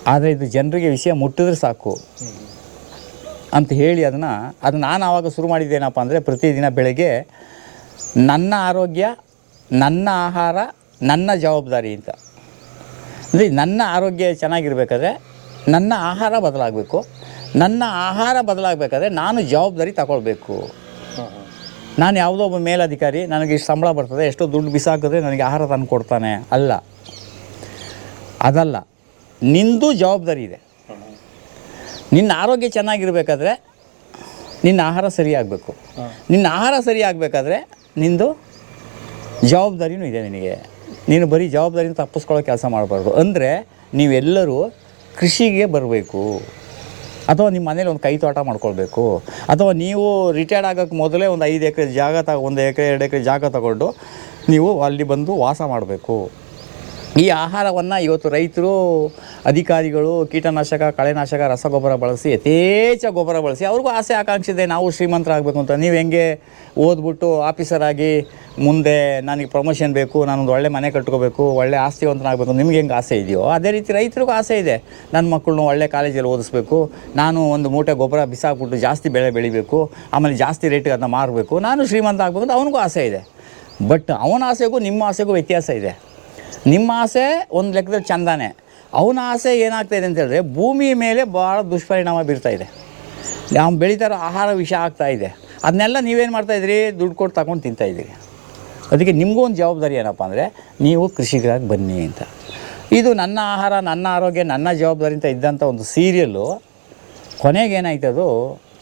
Speaker 1: ಆದರೆ ಇದು ಜನರಿಗೆ ವಿಷಯ ಮುಟ್ಟಿದ್ರೆ ಸಾಕು. ಅಂತ ಹೇಳಿ ಅದನ್ನು ಅದು ನಾನು ಆವಾಗ ಶುರು ಮಾಡಿದ್ದೇನಪ್ಪ ಅಂದರೆ ಪ್ರತಿದಿನ ಬೆಳಗ್ಗೆ ನನ್ನ ಆರೋಗ್ಯ ನನ್ನ ಆಹಾರ ನನ್ನ ಜವಾಬ್ದಾರಿ ಅಂತ. ಅಂದರೆ ನನ್ನ ಆರೋಗ್ಯ ಚೆನ್ನಾಗಿರ್ಬೇಕಾದ್ರೆ ನನ್ನ ಆಹಾರ ಬದಲಾಗಬೇಕು. ನನ್ನ ಆಹಾರ ಬದಲಾಗಬೇಕಾದ್ರೆ ನಾನು ಜವಾಬ್ದಾರಿ ತಗೊಳ್ಬೇಕು. ನಾನು ಯಾವುದೋ ಒಬ್ಬ ಮೇಲಧಿಕಾರಿ ನನಗೆ ಇಷ್ಟು ಸಂಬಳ ಬರ್ತದೆ ಎಷ್ಟೋ ದುಡ್ಡು ಬಿಸಾಕಿದ್ರೆ ನನಗೆ ಆಹಾರ ತಂದು ಕೊಡ್ತಾನೆ. ಅಲ್ಲ. ಅದಲ್ಲ. ನಿಂದು ಜವಾಬ್ದಾರಿ ಇದೆ. ನಿನ್ನ ಆರೋಗ್ಯ ಚೆನ್ನಾಗಿರಬೇಕಾದ್ರೆ ನಿನ್ನ ಆಹಾರ ಸರಿಯಾಗಬೇಕು. ನಿನ್ನ ಆಹಾರ ಸರಿಯಾಗಬೇಕಾದ್ರೆ ನಿಂದು ಜವಾಬ್ದಾರಿನೂ ಇದೆ ನಿನಗೆ. ನೀನು ಬರೀ ಜವಾಬ್ದಾರಿನ ತಪ್ಪಿಸ್ಕೊಳ್ಳೋ ಕೆಲಸ ಮಾಡಬಾರ್ದು. ಅಂದರೆ ನೀವೆಲ್ಲರೂ ಕೃಷಿಗೆ ಬರಬೇಕು. ಅಥವಾ ನಿಮ್ಮ ಮನೇಲಿ ಒಂದು ಕೈ ತೋಟ ಮಾಡ್ಕೊಳ್ಬೇಕು. ಅಥವಾ ನೀವು ರಿಟೈರ್ಡ್ ಆಗೋಕ್ಕೆ ಮೊದಲೇ ಒಂದು ಐದು ಎಕರೆ ಜಾಗ ತಗೊ ಒಂದು ಎಕರೆ, ಎರಡು ಎಕರೆ ಜಾಗ ತಗೊಂಡು ನೀವು ಅಲ್ಲಿ ಬಂದು ವಾಸ ಮಾಡಬೇಕು. ಈ ಆಹಾರವನ್ನು ಇವತ್ತು ರೈತರು, ಅಧಿಕಾರಿಗಳು, ಕೀಟನಾಶಕ, ಕಳೆನಾಶಕ, ರಸಗೊಬ್ಬರ ಬಳಸಿ ಯಥೇಚ್ಛ ಗೊಬ್ಬರ ಬಳಸಿ ಅವ್ರಿಗೂ ಆಸೆ ಆಕಾಂಕ್ಷೆ ಇದೆ ನಾವು ಶ್ರೀಮಂತರಾಗಬೇಕು ಅಂತ. ನೀವು ಹೆಂಗೆ ಓದ್ಬಿಟ್ಟು ಆಫೀಸರ್ ಆಗಿ ಮುಂದೆ ನನಗೆ ಪ್ರಮೋಷನ್ ಬೇಕು, ನಾನೊಂದು ಒಳ್ಳೆ ಮನೆ ಕಟ್ಕೋಬೇಕು, ಒಳ್ಳೆ ಆಸ್ತಿವಂತನಾಗಬೇಕು ನಿಮ್ಗೆ ಹೆಂಗೆ ಆಸೆ ಇದೆಯೋ, ಅದೇ ರೀತಿ ರೈತರಿಗೂ ಆಸೆ ಇದೆ. ನನ್ನ ಮಕ್ಕಳನ್ನ ಒಳ್ಳೆ ಕಾಲೇಜಲ್ಲಿ ಓದಿಸ್ಬೇಕು, ನಾನು ಒಂದು ಮೂಟೆ ಗೊಬ್ಬರ ಬಿಸಾಕ್ಬಿಟ್ಟು ಜಾಸ್ತಿ ಬೆಳೆ ಬೆಳಿಬೇಕು, ಆಮೇಲೆ ಜಾಸ್ತಿ ರೇಟಿಗೆ ಅದನ್ನ ಮಾರಬೇಕು, ನಾನು ಶ್ರೀಮಂತ ಆಗಬೇಕು ಅಂತ ಅವನಿಗೂ ಆಸೆ ಇದೆ. ಬಟ್ ಅವನ ಆಸೆಗೂ ನಿಮ್ಮ ಆಸೆಗೂ ವ್ಯತ್ಯಾಸ ಇದೆ. ನಿಮ್ಮ ಆಸೆ ಒಂದು ಲೆಕ್ಕದಲ್ಲಿ ಚಂದಾನೆ. ಅವನ ಆಸೆ ಏನಾಗ್ತಾಯಿದೆ ಅಂತ ಹೇಳಿದ್ರೆ ಭೂಮಿ ಮೇಲೆ ಭಾಳ ದುಷ್ಪರಿಣಾಮ ಬೀರ್ತಾ ಇದೆ. ನಾವು ಬೆಳೀತಾ ಇರೋ ಆಹಾರ ವಿಷ ಆಗ್ತಾ ಇದೆ. ಅದನ್ನೆಲ್ಲ ನೀವೇನು ಮಾಡ್ತಾಯಿದ್ರಿ ದುಡ್ಡು ಕೊಟ್ಟು ತಗೊಂಡು ತಿಂತಾಯಿದ್ದೀರಿ ಅದಕ್ಕೆ ನಿಮಗೂ ಒಂದು ಜವಾಬ್ದಾರಿ ಏನಪ್ಪ ಅಂದರೆ ನೀವು ಕೃಷಿಕರಾಗಿ ಬನ್ನಿ ಅಂತ. ಇದು ನನ್ನ ಆಹಾರ, ನನ್ನ ಆರೋಗ್ಯ, ನನ್ನ ಜವಾಬ್ದಾರಿ ಅಂತ ಇದ್ದಂಥ ಒಂದು ಸೀರಿಯಲ್ಲು ಕೊನೆಗೇನಾಯ್ತದು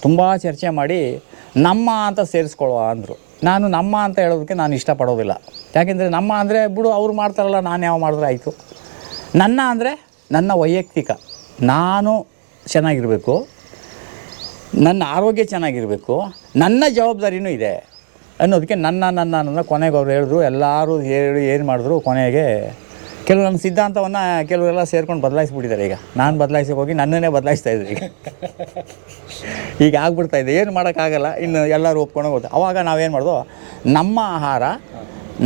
Speaker 1: ತುಂಬ ಚರ್ಚೆ ಮಾಡಿ ನಮ್ಮ ಅಂತ ಸೇರಿಸ್ಕೊಳ್ಳುವ ಅಂದರು. ನಾನು ನಮ್ಮ ಅಂತ ಹೇಳೋದಕ್ಕೆ ನಾನು ಇಷ್ಟಪಡೋದಿಲ್ಲ. ಯಾಕೆಂದರೆ ನಮ್ಮ ಅಂದರೆ ಬಿಡು, ಅವ್ರು ಮಾಡ್ತಾರಲ್ಲ, ನಾನು ಯಾವ ಮಾಡಿದ್ರೆ ಆಯಿತು. ನನ್ನ ಅಂದರೆ ನನ್ನ ವೈಯಕ್ತಿಕ. ನಾನು ಚೆನ್ನಾಗಿರಬೇಕು. ನನ್ನ ಆರೋಗ್ಯ ಚೆನ್ನಾಗಿರಬೇಕು. ನನ್ನ ಜವಾಬ್ದಾರಿನೂ ಇದೆ ಅನ್ನೋದಕ್ಕೆ ನನ್ನ ನನ್ನ ನನ್ನ ಕೊನೆಗೆ ಅವ್ರು ಹೇಳಿದ್ರು. ಎಲ್ಲರೂ ಹೇಳಿ, ಏನು ಮಾಡಿದ್ರು? ಕೊನೆಗೆ ಕೆಲವು ನನ್ನ ಸಿದ್ಧಾಂತವನ್ನು ಕೆಲವರೆಲ್ಲ ಸೇರ್ಕೊಂಡು ಬದಲಾಯಿಸ್ಬಿಟ್ಟಿದ್ದಾರೆ ಈಗ. ನಾನು ಬದಲಾಯಿಸೋಕೆ ಹೋಗಿ ನನ್ನನ್ನೇ ಬದಲಾಯಿಸ್ತಾ ಇದ್ದೆ ಈಗ. ಈಗ ಆಗ್ಬಿಡ್ತಾ ಇದೆ. ಏನು ಮಾಡೋಕ್ಕಾಗಲ್ಲ. ಇನ್ನು ಎಲ್ಲರೂ ಒಪ್ಕೊಂಡು ಹೋಗುತ್ತೆ ಅವಾಗ ನಾವೇನು ಮಾಡೋದು, ನಮ್ಮ ಆಹಾರ,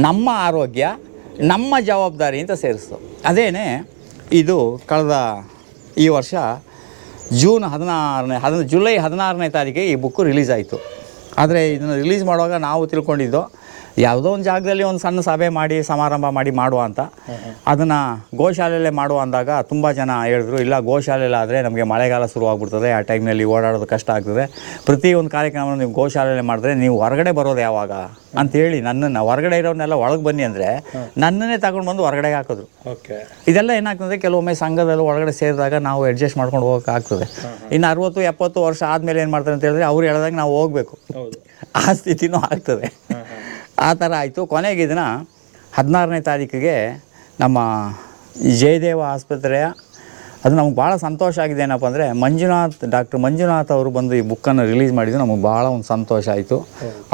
Speaker 1: ನಮ್ಮ ಆರೋಗ್ಯ, ನಮ್ಮ ಜವಾಬ್ದಾರಿ ಅಂತ ಸೇರಿಸ್ತು. ಅದೇನೇ, ಇದು ಕಳೆದ ಈ ವರ್ಷ ಜೂನ್ ಹದಿನಾರನೇ ಹದಿನ ಜುಲೈ ಹದಿನಾರನೇ ತಾರೀಕಿಗೆ ಈ ಬುಕ್ಕು ರಿಲೀಸ್ ಆಯಿತು. ಆದರೆ ಇದನ್ನು ರಿಲೀಸ್ ಮಾಡುವಾಗ ನಾವು ತಿಳ್ಕೊಂಡಿದ್ದು ಯಾವುದೋ ಒಂದು ಜಾಗದಲ್ಲಿ ಒಂದು ಸಣ್ಣ ಸಭೆ ಮಾಡಿ ಸಮಾರಂಭ ಮಾಡಿ ಮಾಡುವ ಅಂತ. ಅದನ್ನು ಗೋಶಾಲೆಯಲ್ಲೇ ಮಾಡುವ ಅಂದಾಗ ತುಂಬ ಜನ ಹೇಳಿದ್ರು ಇಲ್ಲ ಗೋಶಾಲೆಯಲ್ಲಿ ಆದರೆ ನಮಗೆ ಮಳೆಗಾಲ ಶುರುವಾಗ್ಬಿಡ್ತದೆ ಆ ಟೈಮ್ನಲ್ಲಿ ಓಡಾಡೋದು ಕಷ್ಟ ಆಗ್ತದೆ. ಒಂದು ಕಾರ್ಯಕ್ರಮವನ್ನು ನೀವು ಗೋಶಾಲೆಯಲ್ಲಿ ಮಾಡಿದ್ರೆ ನೀವು ಹೊರಗಡೆ ಬರೋದು ಯಾವಾಗ? ಅಂತೇಳಿ ನನ್ನನ್ನು ಹೊರಗಡೆ ಇರೋನ್ನೆಲ್ಲ ಒಳಗೆ ಬನ್ನಿ ಅಂದರೆ ನನ್ನನ್ನೇ ತಗೊಂಡು ಬಂದು ಹೊರಗಡೆ ಹಾಕಿದ್ರು.
Speaker 2: ಓಕೆ.
Speaker 1: ಇದೆಲ್ಲ ಏನಾಗ್ತದೆ ಕೆಲವೊಮ್ಮೆ ಸಂಘದಲ್ಲಿ ಒಳಗಡೆ ಸೇರಿದಾಗ ನಾವು ಅಡ್ಜಸ್ಟ್ ಮಾಡ್ಕೊಂಡು ಹೋಗೋಕ್ಕಾಗ್ತದೆ ಇನ್ನು ಅರವತ್ತು ಎಪ್ಪತ್ತು ವರ್ಷ ಆದಮೇಲೆ ಏನು ಮಾಡ್ತಾರೆ ಅಂತ ಹೇಳಿದ್ರೆ ಅವ್ರು ಹೇಳಿದಾಗ ನಾವು ಹೋಗಬೇಕು.
Speaker 2: ಹೌದು.
Speaker 1: ಆ ಸ್ಥಿತಿನೂ ಆಗ್ತದೆ. ಆ ಥರ ಆಯಿತು. ಕೊನೆಗೆ ಇದನ್ನು ಹದಿನಾರನೇ ತಾರೀಕಿಗೆ ನಮ್ಮ ಜಯದೇವ ಆಸ್ಪತ್ರೆಯ ಅದು ನಮ್ಗೆ ಭಾಳ ಸಂತೋಷ ಆಗಿದೆ ಏನಪ್ಪ ಅಂದರೆ ಮಂಜುನಾಥ್, ಡಾಕ್ಟರ್ ಮಂಜುನಾಥ್ ಅವರು ಬಂದು ಈ ಬುಕ್ಕನ್ನು ರಿಲೀಸ್ ಮಾಡಿದ್ದು ನಮಗೆ ಭಾಳ ಒಂದು ಸಂತೋಷ ಆಯಿತು.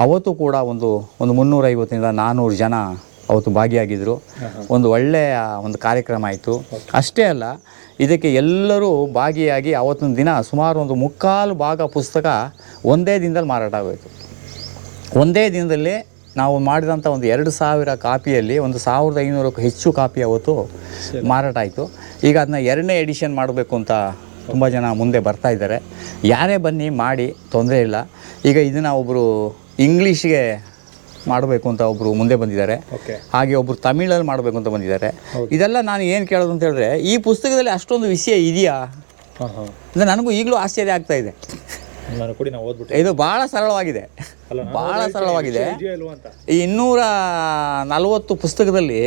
Speaker 1: ಅವತ್ತು ಕೂಡ ಒಂದು ಒಂದು ಮುನ್ನೂರೈವತ್ತರಿಂದ ನಾನ್ನೂರು ಜನ ಅವತ್ತು ಭಾಗಿಯಾಗಿದ್ದರು ಒಂದು ಒಳ್ಳೆಯ ಒಂದು ಕಾರ್ಯಕ್ರಮ ಆಯಿತು. ಅಷ್ಟೇ ಅಲ್ಲ, ಇದಕ್ಕೆ ಎಲ್ಲರೂ ಭಾಗಿಯಾಗಿ ಅವತ್ತಿನ ದಿನ ಸುಮಾರು ಒಂದು ಮುಕ್ಕಾಲು ಭಾಗ ಪುಸ್ತಕ ಒಂದೇ ದಿನದಲ್ಲಿ ಮಾರಾಟ ಆಗೋಯಿತು. ಒಂದೇ ದಿನದಲ್ಲಿ ನಾವು ಮಾಡಿದಂಥ ಒಂದು ಎರಡು ಸಾವಿರ ಕಾಪಿಯಲ್ಲಿ ಒಂದು ಸಾವಿರದ ಐನೂರಕ್ಕೂ ಹೆಚ್ಚು ಕಾಪಿ ಅವತ್ತು ಮಾರಾಟ ಆಯಿತು. ಈಗ ಅದನ್ನ ಎರಡನೇ ಎಡಿಷನ್ ಮಾಡಬೇಕು ಅಂತ ತುಂಬ ಜನ ಮುಂದೆ ಬರ್ತಾ ಇದ್ದಾರೆ. ಯಾರೇ ಬನ್ನಿ ಮಾಡಿ ತೊಂದರೆ ಇಲ್ಲ. ಈಗ ಇದನ್ನು ಒಬ್ಬರು ಇಂಗ್ಲೀಷ್ಗೆ ಮಾಡಬೇಕು ಅಂತ ಒಬ್ಬರು ಮುಂದೆ ಬಂದಿದ್ದಾರೆ. ಹಾಗೆ ಒಬ್ಬರು ತಮಿಳಲ್ಲಿ ಮಾಡಬೇಕು ಅಂತ ಬಂದಿದ್ದಾರೆ. ಇದೆಲ್ಲ ನಾನು ಏನು ಕೇಳೋದು ಅಂತ ಹೇಳಿದ್ರೆ ಈ ಪುಸ್ತಕದಲ್ಲಿ ಅಷ್ಟೊಂದು ವಿಷಯ ಇದೆಯಾ? ನನಗೂ ಈಗಲೂ ಆಶ್ಚರ್ಯ ಆಗ್ತಾ ಇದೆ.
Speaker 2: ಕೊಡಿ ನಾವು ಓದ್ಬಿಟ್ಟೆ
Speaker 1: ಇದು ಬಹಳ ಸರಳವಾಗಿದೆ. ಬಹಳ ಸರಳವಾಗಿದೆ. ಈ ಇನ್ನೂರ ನಲವತ್ತು ಪುಸ್ತಕದಲ್ಲಿ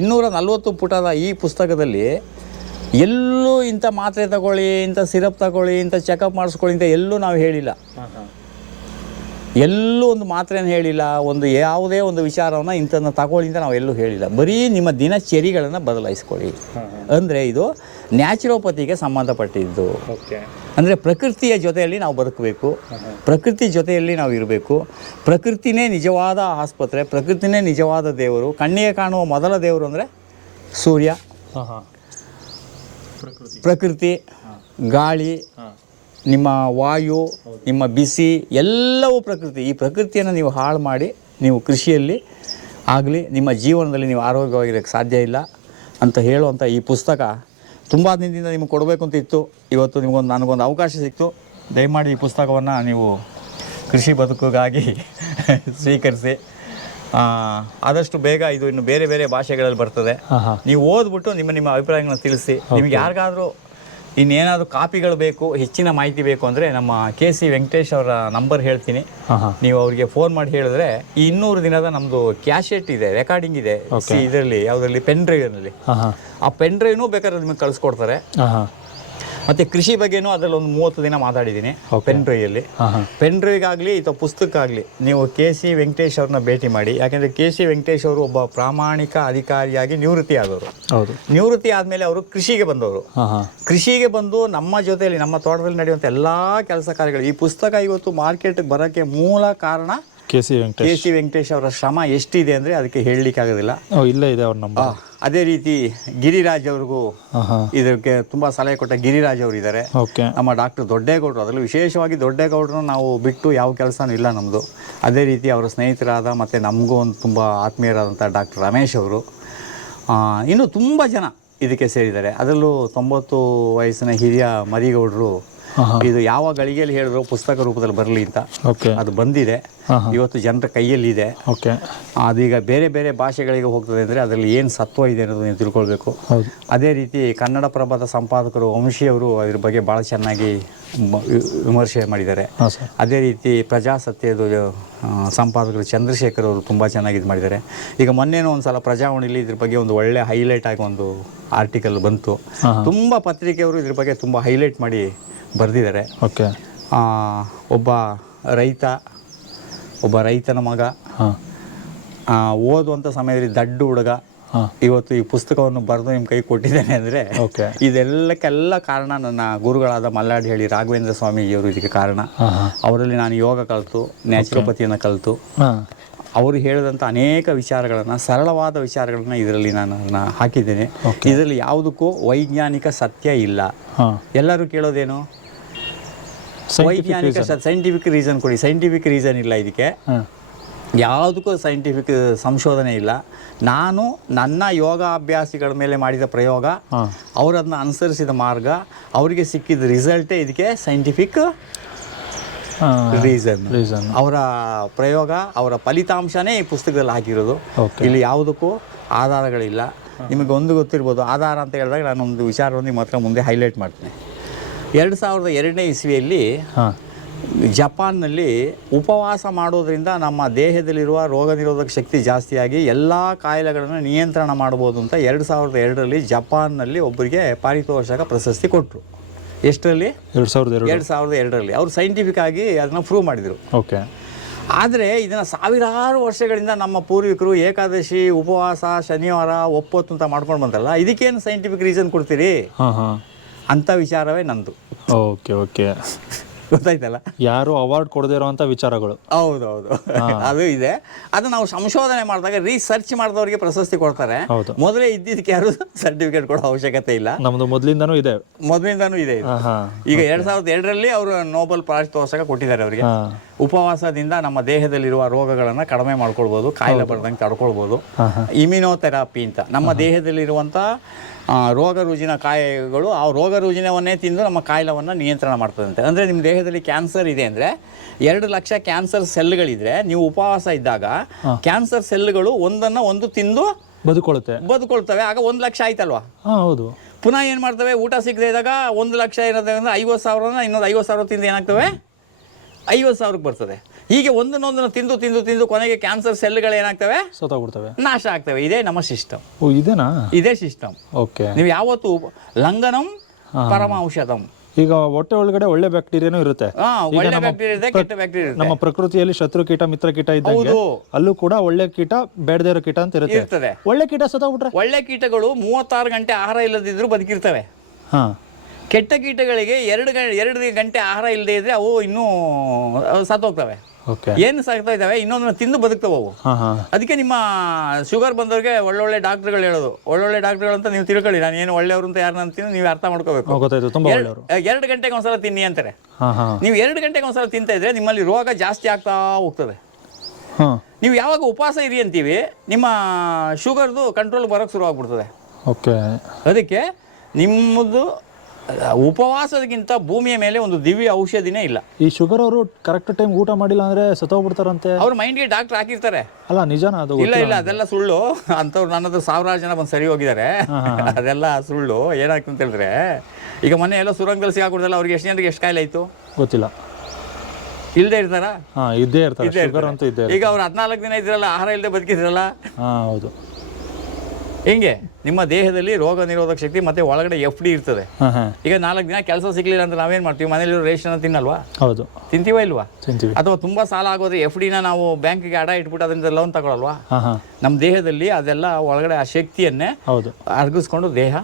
Speaker 1: ಇನ್ನೂರ ನಲವತ್ತು ಪುಟದ ಈ ಪುಸ್ತಕದಲ್ಲಿ ಎಲ್ಲೂ ಇಂಥ ಮಾತ್ರೆ ತಗೊಳ್ಳಿ ಇಂಥ ಸಿರಪ್ ತಗೊಳ್ಳಿ ಇಂಥ ಚೆಕಪ್ ಮಾಡಿಸ್ಕೊಳ್ಳಿ ಅಂತ ಎಲ್ಲೂ ನಾವು ಹೇಳಿಲ್ಲ. ಎಲ್ಲೂ ಒಂದು ಮಾತ್ರೆನ ಹೇಳಿಲ್ಲ ಒಂದು ಯಾವುದೇ ಒಂದು ವಿಚಾರವನ್ನು ಇಂಥದನ್ನ ತಗೊಳ್ಳಿ ಅಂತ ನಾವು ಎಲ್ಲೂ ಹೇಳಿಲ್ಲ. ಬರೀ ನಿಮ್ಮ ದಿನಚರಿಗಳನ್ನು ಬದಲಾಯಿಸ್ಕೊಳ್ಳಿ. ಅಂದರೆ ಇದು ನ್ಯಾಚುರೋಪತಿಗೆ ಸಂಬಂಧಪಟ್ಟಿದ್ದು.
Speaker 2: ಓಕೆ.
Speaker 1: ಅಂದರೆ ಪ್ರಕೃತಿಯ ಜೊತೆಯಲ್ಲಿ ನಾವು ಬದುಕಬೇಕು. ಪ್ರಕೃತಿ ಜೊತೆಯಲ್ಲಿ ನಾವು ಇರಬೇಕು. ಪ್ರಕೃತಿನೇ ನಿಜವಾದ ಆಸ್ಪತ್ರೆ ಪ್ರಕೃತಿನೇ ನಿಜವಾದ ದೇವರು. ಕಣ್ಣಿಗೆ ಕಾಣುವ ಮೊದಲ ದೇವರು ಅಂದರೆ ಸೂರ್ಯ.
Speaker 2: ಪ್ರಕೃತಿ.
Speaker 1: ಗಾಳಿ ನಿಮ್ಮ ವಾಯು ನಿಮ್ಮ ಬಿಸಿ ಎಲ್ಲವೂ ಪ್ರಕೃತಿ. ಈ ಪ್ರಕೃತಿಯನ್ನು ನೀವು ಹಾಳು ಮಾಡಿ ನೀವು ಕೃಷಿಯಲ್ಲಿ ಆಗಲಿ ನಿಮ್ಮ ಜೀವನದಲ್ಲಿ ನೀವು ಆರೋಗ್ಯವಾಗಿರೋಕ್ಕೆ ಸಾಧ್ಯ ಇಲ್ಲ ಅಂತ ಹೇಳುವಂಥ ಈ ಪುಸ್ತಕ ತುಂಬ ದಿನದಿಂದ ನಿಮಗೆ ಕೊಡಬೇಕು ಅಂತ ಇತ್ತು. ಇವತ್ತು ನಿಮಗೊಂದು ನನಗೊಂದು ಅವಕಾಶ ಸಿಕ್ತು. ದಯಮಾಡಿ ಈ ಪುಸ್ತಕವನ್ನು ನೀವು ಕೃಷಿ ಬದುಕಿಗಾಗಿ ಸ್ವೀಕರಿಸಿ. ಆದಷ್ಟು ಬೇಗ ಇದು ಇನ್ನು ಬೇರೆ ಬೇರೆ ಭಾಷೆಗಳಲ್ಲಿ ಬರ್ತದೆ. ನೀವು ಓದ್ಬಿಟ್ಟು ನಿಮ್ಮ ನಿಮ್ಮ ಅಭಿಪ್ರಾಯಗಳನ್ನ ತಿಳಿಸಿ. ನಿಮ್ಗೆ ಯಾರಿಗಾದ್ರೂ ಇನ್ನೇನಾದರೂ ಕಾಪಿಗಳು ಬೇಕು ಹೆಚ್ಚಿನ ಮಾಹಿತಿ ಬೇಕು ಅಂದರೆ ನಮ್ಮ ಕೆ ಸಿ ವೆಂಕಟೇಶ್ ಅವರ ನಂಬರ್ ಹೇಳ್ತೀನಿ. ನೀವು ಅವರಿಗೆ ಫೋನ್ ಮಾಡಿ ಹೇಳಿದ್ರೆ ಈ ಇನ್ನೂರು ದಿನದ ನಮ್ಮದು ಕ್ಯಾಶೆಟ್ ಇದೆ ರೆಕಾರ್ಡಿಂಗ್ ಇದೆ. ಇದರಲ್ಲಿ ಯಾವುದರಲ್ಲಿ ಪೆನ್ ಡ್ರೈವ್ನಲ್ಲಿ
Speaker 2: ನಲ್ಲಿ. ಹಾಂ
Speaker 1: ಆ ಪೆನ್ ಡ್ರೈವ್ನು ಬೇಕಾದ್ರೆ ನಿಮಗೆ ಕಳಿಸ್ಕೊಡ್ತಾರೆ. ಮತ್ತು ಕೃಷಿ ಬಗ್ಗೆನೂ ಅದರಲ್ಲಿ ಒಂದು ಮೂವತ್ತು ದಿನ ಮಾತಾಡಿದ್ದೀನಿ ಪೆನ್ ಡ್ರೈವಲ್ಲಿ ಪೆನ್ ಡ್ರೈವ್ಗಾಗಲಿ ಅಥವಾ ಆಗಲಿ ನೀವು ಕೆ ಸಿ ವೆಂಕಟೇಶ್ ಅವ್ರನ್ನ ಭೇಟಿ ಮಾಡಿ ಯಾಕಂದ್ರೆ ಕೆ ಸಿ ವೆಂಕಟೇಶ್ ಅವರು ಒಬ್ಬ ಪ್ರಾಮಾಣಿಕ ಅಧಿಕಾರಿಯಾಗಿ ನಿವೃತ್ತಿ ಆದವರು.
Speaker 2: ಹೌದು.
Speaker 1: ನಿವೃತ್ತಿ ಆದಮೇಲೆ ಅವರು ಕೃಷಿಗೆ ಬಂದವರು. ಕೃಷಿಗೆ ಬಂದು ನಮ್ಮ ಜೊತೆಯಲ್ಲಿ ನಮ್ಮ ತೋಟದಲ್ಲಿ ನಡೆಯುವಂಥ ಎಲ್ಲ ಕೆಲಸ ಕಾರ್ಯಗಳು ಈ ಪುಸ್ತಕ ಇವತ್ತು ಮಾರ್ಕೆಟ್ಗೆ ಬರೋಕ್ಕೆ ಮೂಲ ಕಾರಣ
Speaker 2: K C Venkatesh.
Speaker 1: C Venkatesh ಅವರ ಶ್ರಮ ಎಷ್ಟಿದೆ ಅಂದರೆ ಅದಕ್ಕೆ ಹೇಳಲಿಕ್ಕೆ ಆಗೋದಿಲ್ಲ.
Speaker 2: ಓ ಇಲ್ಲೇ ಇದೆ ಅವ್ರ ನಂಬರ್.
Speaker 1: ಅದೇ ರೀತಿ ಗಿರಿರಾಜ್ ಅವ್ರಿಗೂ
Speaker 2: ಹಾಂ ಹಾಂ
Speaker 1: ಇದಕ್ಕೆ ತುಂಬ ಸಲಹೆ ಕೊಟ್ಟ ಗಿರಿರಾಜ್ ಅವರು ಇದ್ದಾರೆ
Speaker 2: ಓಕೆ.
Speaker 1: ನಮ್ಮ ಡಾಕ್ಟರ್ ದೊಡ್ಡೇಗೌಡರು ಅದರಲ್ಲಿ ವಿಶೇಷವಾಗಿ ದೊಡ್ಡೇಗೌಡರನ್ನ ನಾವು ಬಿಟ್ಟು ಯಾವ ಕೆಲಸನೂ ಇಲ್ಲ ನಮ್ಮದು ಅದೇ ರೀತಿ ಅವರ ಸ್ನೇಹಿತರಾದ ಮತ್ತು ನಮಗೂ ಒಂದು ತುಂಬ ಆತ್ಮೀಯರಾದಂಥ ಡಾಕ್ಟರ್ ರಮೇಶ್ ಅವರು. ಆ, ಇನ್ನು ತುಂಬ ಜನ ಇದಕ್ಕೆ ಸೇರಿದ್ದಾರೆ. ಅದರಲ್ಲೂ ತೊಂಬತ್ತು ವಯಸ್ಸಿನ ಹಿರಿಯ ಮರಿಗೌಡರು ಇದು ಯಾವ ಗಳಿಗೆಯಲ್ಲಿ ಹೇಳಿದ್ರು ಪುಸ್ತಕ ರೂಪದಲ್ಲಿ ಬರಲಿ ಅಂತ.
Speaker 2: ಓಕೆ.
Speaker 1: ಅದು ಬಂದಿದೆ. ಇವತ್ತು ಜನರ ಕೈಯಲ್ಲಿದೆ.
Speaker 2: ಓಕೆ.
Speaker 1: ಅದೀಗ ಬೇರೆ ಬೇರೆ ಭಾಷೆಗಳಿಗೆ ಹೋಗ್ತದೆ ಅಂದರೆ ಅದರಲ್ಲಿ ಏನು ಸತ್ವ ಇದೆ ಅನ್ನೋದು ನೀವು ತಿಳ್ಕೊಳ್ಬೇಕು. ಅದೇ ರೀತಿ ಕನ್ನಡ ಪ್ರಭದ ಸಂಪಾದಕರು ವಂಶಿಯವರು ಅದ್ರ ಬಗ್ಗೆ ಭಾಳ ಚೆನ್ನಾಗಿ ವಿಮರ್ಶೆ ಮಾಡಿದ್ದಾರೆ. ಅದೇ ರೀತಿ ಪ್ರಜಾಸತ್ಯದ ಸಂಪಾದಕರು ಚಂದ್ರಶೇಖರ್ ಅವರು ತುಂಬ ಚೆನ್ನಾಗಿ ಇದು ಮಾಡಿದ್ದಾರೆ. ಈಗ ಮೊನ್ನೆನೋ ಒಂದು ಸಲ ಪ್ರಜಾವಾಣಿಲಿ ಇದ್ರ ಬಗ್ಗೆ ಒಂದು ಒಳ್ಳೆ ಹೈಲೈಟ್ ಆಗಿ ಒಂದು ಆರ್ಟಿಕಲ್ ಬಂತು. ತುಂಬ ಪತ್ರಿಕೆಯವರು ಇದ್ರ ಬಗ್ಗೆ ತುಂಬ ಹೈಲೈಟ್ ಮಾಡಿ ಬರೆದಿದ್ದಾರೆ.
Speaker 2: ಓಕೆ.
Speaker 1: ಒಬ್ಬ ರೈತ ಒಬ್ಬ ರೈತನ ಮಗ. ಓದುವಂಥ ಸಮಯದಲ್ಲಿ ದಡ್ಡ ಹುಡುಗ. ಇವತ್ತು ಈ ಪುಸ್ತಕವನ್ನು ಬರೆದು ನಿಮ್ಮ ಕೈ ಕೊಟ್ಟಿದ್ದೇನೆ ಅಂದರೆ
Speaker 2: ಓಕೆ.
Speaker 1: ಇದೆಲ್ಲಕ್ಕೆಲ್ಲ ಕಾರಣ ನನ್ನ ಗುರುಗಳಾದ ಮಲ್ಲಾಡಿ ಹೇಳಿ ರಾಘವೇಂದ್ರ ಸ್ವಾಮೀಜಿಯವರು ಇದಕ್ಕೆ ಕಾರಣ. ಅವರಲ್ಲಿ ನಾನು ಯೋಗ ಕಲಿತು ನ್ಯಾಚುರೋಪತಿಯನ್ನು ಕಲಿತು. ಅವರು ಹೇಳಿದಂಥ ಅನೇಕ ವಿಚಾರಗಳನ್ನು ಸರಳವಾದ ವಿಚಾರಗಳನ್ನು ಇದರಲ್ಲಿ ನಾನು ಹಾಕಿದ್ದೇನೆ. ಇದರಲ್ಲಿ ಯಾವುದಕ್ಕೂ ವೈಜ್ಞಾನಿಕ ಸತ್ಯ ಇಲ್ಲ. ಎಲ್ಲರೂ ಕೇಳೋದೇನು? ವೈಜ್ಞಾನಿಕ ಸೈಂಟಿಫಿಕ್ ರೀಸನ್ ಕೊಡಿ. ಸೈಂಟಿಫಿಕ್ ರೀಸನ್ ಇಲ್ಲ ಇದಕ್ಕೆ. ಯಾವುದಕ್ಕೂ ಸೈಂಟಿಫಿಕ್ ಸಂಶೋಧನೆ ಇಲ್ಲ. ನಾನು ನನ್ನ ಯೋಗಾಭ್ಯಾಸಿಗಳ ಮೇಲೆ ಮಾಡಿದ ಪ್ರಯೋಗ ಅವರದನ್ನ ಅನುಸರಿಸಿದ ಮಾರ್ಗ ಅವರಿಗೆ ಸಿಕ್ಕಿದ ರಿಸಲ್ಟೇ ಇದಕ್ಕೆ ಸೈಂಟಿಫಿಕ್ ರೀಸನ್
Speaker 2: ರೀಸನ್
Speaker 1: ಅವರ ಪ್ರಯೋಗ ಅವರ ಫಲಿತಾಂಶನೇ ಈ ಪುಸ್ತಕದಲ್ಲಿ ಹಾಕಿರೋದು. ಇಲ್ಲಿ ಯಾವುದಕ್ಕೂ ಆಧಾರಗಳಿಲ್ಲ. ನಿಮಗೆ ಒಂದು ಗೊತ್ತಿರ್ಬೋದು. ಆಧಾರ ಅಂತ ಹೇಳಿದಾಗ ನಾನು ಒಂದು ವಿಚಾರವನ್ನು ನಿಮ್ಮ ಹತ್ರ ಮುಂದೆ ಹೈಲೈಟ್ ಮಾಡ್ತೀನಿ. ಎರಡು ಸಾವಿರದ ಎರಡನೇ ಇಸ್ವಿಯಲ್ಲಿ ಜಪಾನ್ನಲ್ಲಿ ಉಪವಾಸ ಮಾಡೋದ್ರಿಂದ ನಮ್ಮ ದೇಹದಲ್ಲಿರುವ ರೋಗ ನಿರೋಧಕ ಶಕ್ತಿ ಜಾಸ್ತಿಯಾಗಿ ಎಲ್ಲ ಕಾಯಿಲೆಗಳನ್ನು ನಿಯಂತ್ರಣ ಮಾಡ್ಬೋದು ಅಂತ ಎರಡು ಸಾವಿರದ ಎರಡರಲ್ಲಿ ಜಪಾನ್ನಲ್ಲಿ ಒಬ್ಬರಿಗೆ ಪಾರಿತೋಷಕ ಪ್ರಶಸ್ತಿ ಕೊಟ್ಟರು ಎಷ್ಟರಲ್ಲಿ?
Speaker 2: ಎರಡು ಸಾವಿರದ ಎರಡು.
Speaker 1: ಸಾವಿರದ ಎರಡರಲ್ಲಿ. ಅವರು ಸೈಂಟಿಫಿಕ್ ಆಗಿ ಅದನ್ನು ಪ್ರೂವ್ ಮಾಡಿದರು.
Speaker 2: ಓಕೆ.
Speaker 1: ಆದರೆ ಇದನ್ನು ಸಾವಿರಾರು ವರ್ಷಗಳಿಂದ ನಮ್ಮ ಪೂರ್ವಿಕರು ಏಕಾದಶಿ ಉಪವಾಸ ಶನಿವಾರ ಒಪ್ಪತ್ತು ಅಂತ ಮಾಡ್ಕೊಂಡು ಬಂದಲ್ಲ ಇದಕ್ಕೇನು ಸೈಂಟಿಫಿಕ್ ರೀಸನ್ ಕೊಡ್ತೀರಿ?
Speaker 2: ಹಾಂ ಹಾಂ.
Speaker 1: ಅಂಥ ವಿಚಾರವೇ ನಂದು.
Speaker 2: Okay okay.
Speaker 1: ಗೊತ್ತಾಯ್ತಲ್ಲ?
Speaker 2: ಯಾರು ಅವಾರ್ಡ್ ಕೊಡದೇ ಇರೋವಂಥ ವಿಚಾರಗಳು.
Speaker 1: ಹೌದು ಹೌದು. ಅದು ಇದೆ. ಅದು ನಾವು ಸಂಶೋಧನೆ ಮಾಡಿದಾಗ ರಿಸರ್ಚ್ ಮಾಡಿದವರಿಗೆ ಪ್ರಶಸ್ತಿ ಕೊಡ್ತಾರೆ. ಮೊದಲೇ ಇದ್ದಿದ್ದಕ್ಕೆ ಯಾರು ಸರ್ಟಿಫಿಕೇಟ್ ಕೊಡೋ ಅವಶ್ಯಕತೆ ಇಲ್ಲ.
Speaker 2: ನಮ್ದು ಮೊದಲಿಂದನೂ ಇದೆ.
Speaker 1: ಮೊದಲಿಂದಾನೂ ಇದೆ ಈಗ ಎರಡ್ ಸಾವಿರದ ಎರಡರಲ್ಲಿ ಅವರು ನೋಬೆಲ್ ಪಾರಿತೋಷಕ ಕೊಟ್ಟಿದ್ದಾರೆ ಅವರಿಗೆ. ಉಪವಾಸದಿಂದ ನಮ್ಮ ದೇಹದಲ್ಲಿರುವ ರೋಗಗಳನ್ನು ಕಡಿಮೆ ಮಾಡ್ಕೊಳ್ಬೋದು ಕಾಯಿಲೆ ಬರ್ದಂಗೆ ತಡ್ಕೊಳ್ಬೋದು. ಇಮ್ಯುನೋಥೆರಪಿ ಅಂತ. ನಮ್ಮ ದೇಹದಲ್ಲಿರುವಂಥ ಆ, ರೋಗ ರುಜಿನ ಕಾಯಿಗಳು ಆ ರೋಗ ರುಜಿನವನ್ನೇ ತಿಂದು ನಮ್ಮ ಕಾಯಿಲವನ್ನು ನಿಯಂತ್ರಣ ಮಾಡ್ತದಂತೆ. ಅಂದರೆ ನಿಮ್ಮ ದೇಹದಲ್ಲಿ ಕ್ಯಾನ್ಸರ್ ಇದೆ ಅಂದರೆ ಎರಡು ಲಕ್ಷ ಕ್ಯಾನ್ಸರ್ ಸೆಲ್ಗಳಿದ್ರೆ ನೀವು ಉಪವಾಸ ಇದ್ದಾಗ ಕ್ಯಾನ್ಸರ್ ಸೆಲ್ಗಳು ಒಂದನ್ನು ಒಂದು ತಿಂದು
Speaker 2: ಬದುಕೊಳ್ತವೆ
Speaker 1: ಬದುಕೊಳ್ತವೆ. ಆಗ ಒಂದು ಲಕ್ಷ ಆಯ್ತಲ್ವಾ?
Speaker 2: ಹೌದು.
Speaker 1: ಪುನಃ ಏನು ಮಾಡ್ತವೆ? ಊಟ ಸಿಗದೆ ಇದ್ದಾಗ ಒಂದು ಲಕ್ಷ ಇರೋದ್ರಿಂದ ಐವತ್ತು ಸಾವಿರನ ಇನ್ನೊಂದು ಐವತ್ತು ಸಾವಿರ ತಿಂದು ಏನಾಗ್ತವೆ? ಐವತ್ತು ಸಾವಿರಕ್ಕೆ ಬರ್ತದೆ. ಹೀಗೆ ಒಂದನ್ನೊಂದನ್ನು ತಿಂದು ತಿಂದು ತಿಂದು ಕೊನೆಗೆ ಕ್ಯಾನ್ಸರ್ ಸೆಲ್ಗಳು ಏನಾಗ್ತವೆ?
Speaker 2: ಸತ್ತೋಗ್ಬಿಡ್ತವೆ.
Speaker 1: ನಾಶ ಆಗ್ತವೆ. ಇದೇ ನಮ್ಮ ಸಿಸ್ಟಮ್
Speaker 2: ಓ ಇದೇನಾ?
Speaker 1: ಇದೇ ಸಿಸ್ಟಮ್
Speaker 2: ಓಕೆ.
Speaker 1: ನೀವು ಯಾವತ್ತು ಲಂಘನಂ ಪರಮ ಔಷಧಂ
Speaker 2: ಈಗ ಹೊಟ್ಟೆ ಒಳಗಡೆ ಒಳ್ಳೆ ಬ್ಯಾಕ್ಟೀರಿಯಾನು ಇರುತ್ತೆ.
Speaker 1: ಒಳ್ಳೆ
Speaker 2: ನಮ್ಮ
Speaker 1: ಬ್ಯಾಕ್ಟೀರಿಯಾ ಇದೆ ಕೆಟ್ಟ ಬ್ಯಾಕ್ಟೀರಿಯಾ
Speaker 2: ನಮ್ಮ ಪ್ರಕೃತಿಯಲ್ಲಿ ಶತ್ರು ಕೀಟ ಮಿತ್ರ ಕೀಟ ಇದ್ದಂಗೆ ಅಲ್ಲೂ ಕೂಡ ಒಳ್ಳೆ ಕೀಟ ಬೇಡದೇ ಇರೋ ಕೀಟ ಅಂತ ಇರುತ್ತೆ. ಒಳ್ಳೆ ಕೀಟ ಸತ್ತೋಗ್ಬಿಟ್ರೆ?
Speaker 1: ಒಳ್ಳೆ ಕೀಟಗಳು ಮೂವತ್ತಾರು ಗಂಟೆ ಆಹಾರ ಇಲ್ಲದಿದ್ರು ಬದುಕಿರ್ತವೆ.
Speaker 2: ಹಾ.
Speaker 1: ಕೆಟ್ಟ ಕೀಟಗಳಿಗೆ ಎರಡು ಗಂಟೆ ಎರಡು ಗಂಟೆ ಆಹಾರ ಇಲ್ಲದೆ ಇದ್ರೆ ಅವು ಇನ್ನೂ ಸತ್ತೋಗ್ತವೆ. ಏನು ಸಾಕ್ತಾ ಇದ್ದಾವೆ? ಇನ್ನೊಂದನ್ನ ತಿಂದು ಬದುಕ್ತವೆ ಅವು
Speaker 2: ಹಾಂ ಹಾಂ.
Speaker 1: ಅದಕ್ಕೆ ನಿಮ್ಮ ಶುಗರ್ ಬಂದವರಿಗೆ ಒಳ್ಳೊಳ್ಳೆ ಡಾಕ್ಟರ್ಗಳು ಹೇಳೋದು. ಒಳ್ಳೊಳ್ಳೆ ಡಾಕ್ಟರ್ಗಳು ಅಂತ ನೀವು ತಿಳ್ಕೊಳ್ಳಿ. ನಾನು ಏನು ಒಳ್ಳೆಯವರು ಅಂತ ಯಾರನ್ನ ಅಂತೀನಿ ನೀವು ಅರ್ಥ ಮಾಡ್ಕೋಬೇಕು. ಎರಡು ಗಂಟೆಗೆ ಒಂದ್ಸಲ ತಿನ್ನಿ ಅಂತಾರೆ. ನೀವು ಎರಡು ಗಂಟೆಗೆ ಒಂದ್ಸಲ ತಿಂತ ಇದ್ರೆ ನಿಮ್ಮಲ್ಲಿ ರೋಗ ಜಾಸ್ತಿ ಆಗ್ತಾ ಹೋಗ್ತದೆ. ನೀವು ಯಾವಾಗ ಉಪವಾಸ ಇರಿ ಅಂತೀವಿ ನಿಮ್ಮ ಶುಗರ್ದು ಕಂಟ್ರೋಲ್ ಬರೋಕ್ಕೆ ಶುರು ಆಗ್ಬಿಡ್ತದೆ
Speaker 2: ಓಕೆ
Speaker 1: ಅದಕ್ಕೆ ನಿಮ್ಮದು ಉಪವಾಸದಕ್ಕಿಂತ ಭೂಮಿಯ ಮೇಲೆ ಒಂದು ದಿವ್ಯ ಔಷಧಿನೇ ಇಲ್ಲ.
Speaker 2: ಈ ಶುಗರ್ ಅವರು ಕರೆಕ್ಟ್ ಟೈಮ್ ಊಟ ಮಾಡಿಲ್ಲ ಅಂದ್ರೆ ಸತ್ತೋಗ್ಬಿಡ್ತಾರಂತೆ.
Speaker 1: ಅವ್ರ ಮೈಂಡ್ಗೆ ಡಾಕ್ಟರ್ ಹಾಕಿರ್ತಾರೆ.
Speaker 2: ಅಲ್ಲ ನಿಜಾನ ಅದು
Speaker 1: ಇಲ್ಲ ಇಲ್ಲ ಅದೆಲ್ಲ ಸುಳ್ಳು. ಅಂಥವ್ರು ನನ್ನ ಹತ್ರ ಸಾವಿರಾರು ಜನ ಬಂದು ಸರಿ ಹೋಗಿದ್ದಾರೆ ಅದೆಲ್ಲ ಸುಳ್ಳು. ಏನಾಗ್ತದೆ ಅಂತ ಹೇಳಿದ್ರೆ ಈಗ ಮೊನ್ನೆ ಎಲ್ಲ ಸುರಂಗದಲ್ಲಿ ಸಿಗಾಕೊಡ್ದಲ್ಲ ಅವ್ರಿಗೆ ಎಷ್ಟು ಜನರಿಗೆ ಎಷ್ಟು ಕಾಯಿಲೆ ಆಯ್ತು?
Speaker 2: ಗೊತ್ತಿಲ್ಲ.
Speaker 1: ಇಲ್ಲದೆ ಇರ್ತಾರ?
Speaker 2: ಹಾ ಇದ್ದೇ ಇರ್ತಾರೆ. ಶುಗರ್. ಅಂತೂ ಇದ್ದೇ
Speaker 1: ಈಗ ಅವ್ರು ಹದಿನಾಲ್ಕು ದಿನ ಇದ್ರಲ್ಲ ಆಹಾರ ಇಲ್ಲದೆ ಬದುಕಿದ್ರಲ್ಲ?
Speaker 2: ಹೌದು.
Speaker 1: ಹೆಂಗೆ? ನಿಮ್ಮ ದೇಹದಲ್ಲಿ ರೋಗ ನಿರೋಧಕ ಶಕ್ತಿ ಮತ್ತೆ ಒಳಗಡೆ ಎಫ್ ಡಿ ಇರ್ತದೆ. ಈಗ ನಾಲ್ಕು ದಿನ ಕೆಲಸ ಸಿಗ್ಲಿಲ್ಲ ಅಂತ ನಾವೇನ್ ಮಾಡ್ತೀವಿ? ಮನೇಲಿ ರೇಷನ್ ತಿನ್ನಲ್ವಾ?
Speaker 2: ಹೌದು.
Speaker 1: ತಿಂತೀವ ಇಲ್ವಾ? ಅಥವಾ ತುಂಬಾ ಸಾಲ ಆಗೋದ್ರೆ ಎಫ್ ಡಿನ ನಾವು ಬ್ಯಾಂಕಿಗೆ ಅಡ ಇಟ್ಬಿಟ್ಟು ಅದರಿಂದ ಲೋನ್ ತಗೊಳಲ್ವಾ? ನಮ್ಮ ದೇಹದಲ್ಲಿ ಅದೆಲ್ಲ ಒಳಗಡೆ ಆ ಶಕ್ತಿಯನ್ನೇ
Speaker 2: ಹೌದು.
Speaker 1: ಅರ್ಗಿಸ್ಕೊಂಡು ದೇಹ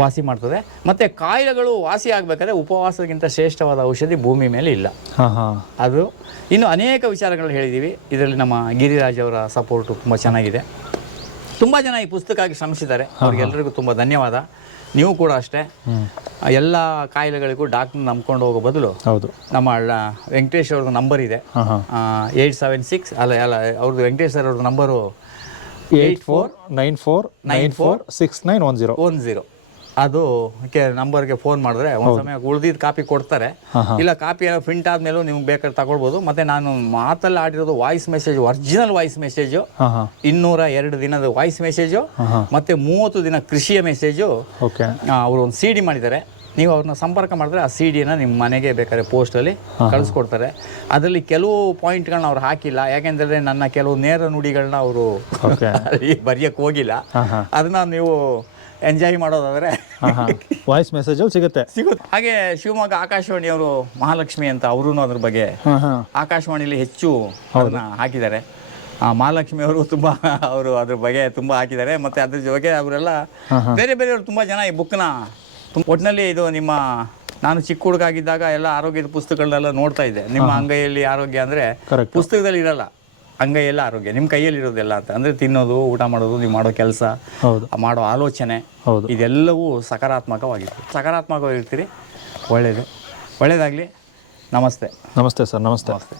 Speaker 1: ವಾಸಿ ಮಾಡ್ತದೆ. ಮತ್ತೆ ಕಾಯಿಲೆಗಳು ವಾಸಿ ಆಗ್ಬೇಕಾದ್ರೆ ಉಪವಾಸಕ್ಕಿಂತ ಶ್ರೇಷ್ಠವಾದ ಔಷಧಿ ಭೂಮಿ ಮೇಲೆ ಇಲ್ಲ. ಅದು ಇನ್ನು ಅನೇಕ ವಿಚಾರಗಳು ಹೇಳಿದ್ದೀವಿ ಇದರಲ್ಲಿ ನಮ್ಮ ಗಿರಿರಾಜ್ ಅವರ ಸಪೋರ್ಟು ತುಂಬ ಚೆನ್ನಾಗಿದೆ. ತುಂಬ ಜನ ಈ ಪುಸ್ತಕಕ್ಕೆ ಶ್ರಮಿಸಿದ್ದಾರೆ. ಅವ್ರಿಗೆಲ್ಲರಿಗೂ ತುಂಬ ಧನ್ಯವಾದ. ನೀವು ಕೂಡ ಅಷ್ಟೇ. ಎಲ್ಲ ಕಾಯಿಲೆಗಳಿಗೂ ಡಾಕ್ಟರ್ ನಂಬ್ಕೊಂಡು ಹೋಗೋ ಬದಲು
Speaker 2: ಹೌದು.
Speaker 1: ನಮ್ಮ ವೆಂಕಟೇಶ್ ಅವ್ರದ್ದು ನಂಬರ್ ಇದೆ. ಏಯ್ಟ್ ಸೆವೆನ್ ಸಿಕ್ಸ್ ಅಲ್ಲ ಅಲ್ಲ ಅವ್ರದ್ದು ವೆಂಕಟೇಶ್ ಸರ್ ಅವ್ರದ್ದು number
Speaker 2: eight four nine four nine four six nine one zero
Speaker 1: one zero ಅದು ಕೆ ನಂಬರ್ಗೆ ಫೋನ್ ಮಾಡಿದ್ರೆ ಒಂದು ಸಮಯ ಉಳ್ದಿದ್ದು ಕಾಪಿ ಕೊಡ್ತಾರೆ. ಇಲ್ಲ ಕಾಪಿ ಪ್ರಿಂಟ್ ಆದ್ಮೇಲೂ ನಿಮ್ಗೆ ಬೇಕಾದ್ರೆ ತಗೊಳ್ಬೋದು. ಮತ್ತೆ ನಾನು ಮಾತಲ್ಲಿ ಆಡಿರೋದು voice message original voice message ಇನ್ನೂರ ಎರಡು ದಿನದ ವಾಯ್ಸ್ ಮೆಸೇಜು ಮತ್ತೆ ಮೂವತ್ತು ದಿನ ಕೃಷಿಯ ಮೆಸೇಜು ಅವರು ಒಂದು ಸಿ ಡಿ ಮಾಡಿದ್ದಾರೆ. ನೀವು ಅವ್ರನ್ನ ಸಂಪರ್ಕ ಮಾಡಿದ್ರೆ ಆ ಸಿ ಡಿನ ನಿಮ್ಮ ಮನೆಗೆ ಬೇಕಾದ್ರೆ ಪೋಸ್ಟಲ್ಲಿ ಕಳಿಸ್ಕೊಡ್ತಾರೆ. ಅದರಲ್ಲಿ ಕೆಲವು ಪಾಯಿಂಟ್ಗಳನ್ನ ಅವ್ರು ಹಾಕಿಲ್ಲ. ಯಾಕೆಂದ್ರೆ ನನ್ನ ಕೆಲವು ನೇರ ನುಡಿಗಳನ್ನ ಅವರು
Speaker 2: ಓಕೆ.
Speaker 1: ಬರೆಯೋಕ್ಕೆ ಹೋಗಿಲ್ಲ. ಅದನ್ನ ನೀವು ಎಂಜಾಯ್ ಮಾಡೋದಾದರೆ
Speaker 2: ವಾಯ್ಸ್ ಮೆಸೇಜ್ ಸಿಗುತ್ತೆ.
Speaker 1: ಸಿಗುತ್ತೆ. ಹಾಗೆ ಶಿವಮೊಗ್ಗ ಆಕಾಶವಾಣಿಯವರು ಮಹಾಲಕ್ಷ್ಮಿ ಅಂತ ಅವರು ಅದ್ರ ಬಗ್ಗೆ
Speaker 2: ಆಕಾಶವಾಣಿಯಲ್ಲಿ
Speaker 1: ಆಕಾಶವಾಣಿಲಿ ಹೆಚ್ಚು ಅದನ್ನ ಹಾಕಿದ್ದಾರೆ. ಮಹಾಲಕ್ಷ್ಮಿ ಅವರು ತುಂಬ ಅವರು ಅದ್ರ ಬಗ್ಗೆ ತುಂಬ ಹಾಕಿದ್ದಾರೆ. ಮತ್ತೆ ಅದ್ರ ಜೊತೆಗೆ ಅವರೆಲ್ಲ ಬೇರೆ ಬೇರೆಯವರು ತುಂಬಾ ಜನ ಈ ಬುಕ್ನ ಒಟ್ಟಿನಲ್ಲಿ ಇದು ನಿಮ್ಮ ನಾನು ಚಿಕ್ಕ ಹುಡುಗ ಆಗಿದ್ದಾಗ ಎಲ್ಲ ಆರೋಗ್ಯದ ಪುಸ್ತಕಗಳನ್ನೆಲ್ಲ ನೋಡ್ತಾ ಇದ್ದೆ. ನಿಮ್ಮ ಅಂಗೈಯಲ್ಲಿ ಆರೋಗ್ಯ ಅಂದ್ರೆ ಪುಸ್ತಕದಲ್ಲಿ ಇರಲ್ಲ. ಅಂಗೈಯೆಲ್ಲ ಆರೋಗ್ಯ. ನಿಮ್ಮ ಕೈಯಲ್ಲಿ ಇರೋದೆಲ್ಲ ಅಂತ. ಅಂದರೆ ತಿನ್ನೋದು ಊಟ ಮಾಡೋದು ನೀವು ಮಾಡೋ ಕೆಲಸ
Speaker 2: ಹೌದು.
Speaker 1: ಮಾಡೋ ಆಲೋಚನೆ
Speaker 2: ಹೌದು.
Speaker 1: ಇದೆಲ್ಲವೂ ಸಕಾರಾತ್ಮಕವಾಗಿತ್ತು. ಸಕಾರಾತ್ಮಕವಾಗಿರ್ತೀರಿ ಒಳ್ಳೆಯದು ಒಳ್ಳೆಯದಾಗಲಿ ನಮಸ್ತೆ.
Speaker 2: ನಮಸ್ತೆ ಸರ್ ನಮಸ್ತೆ.
Speaker 1: ನಮಸ್ತೆ.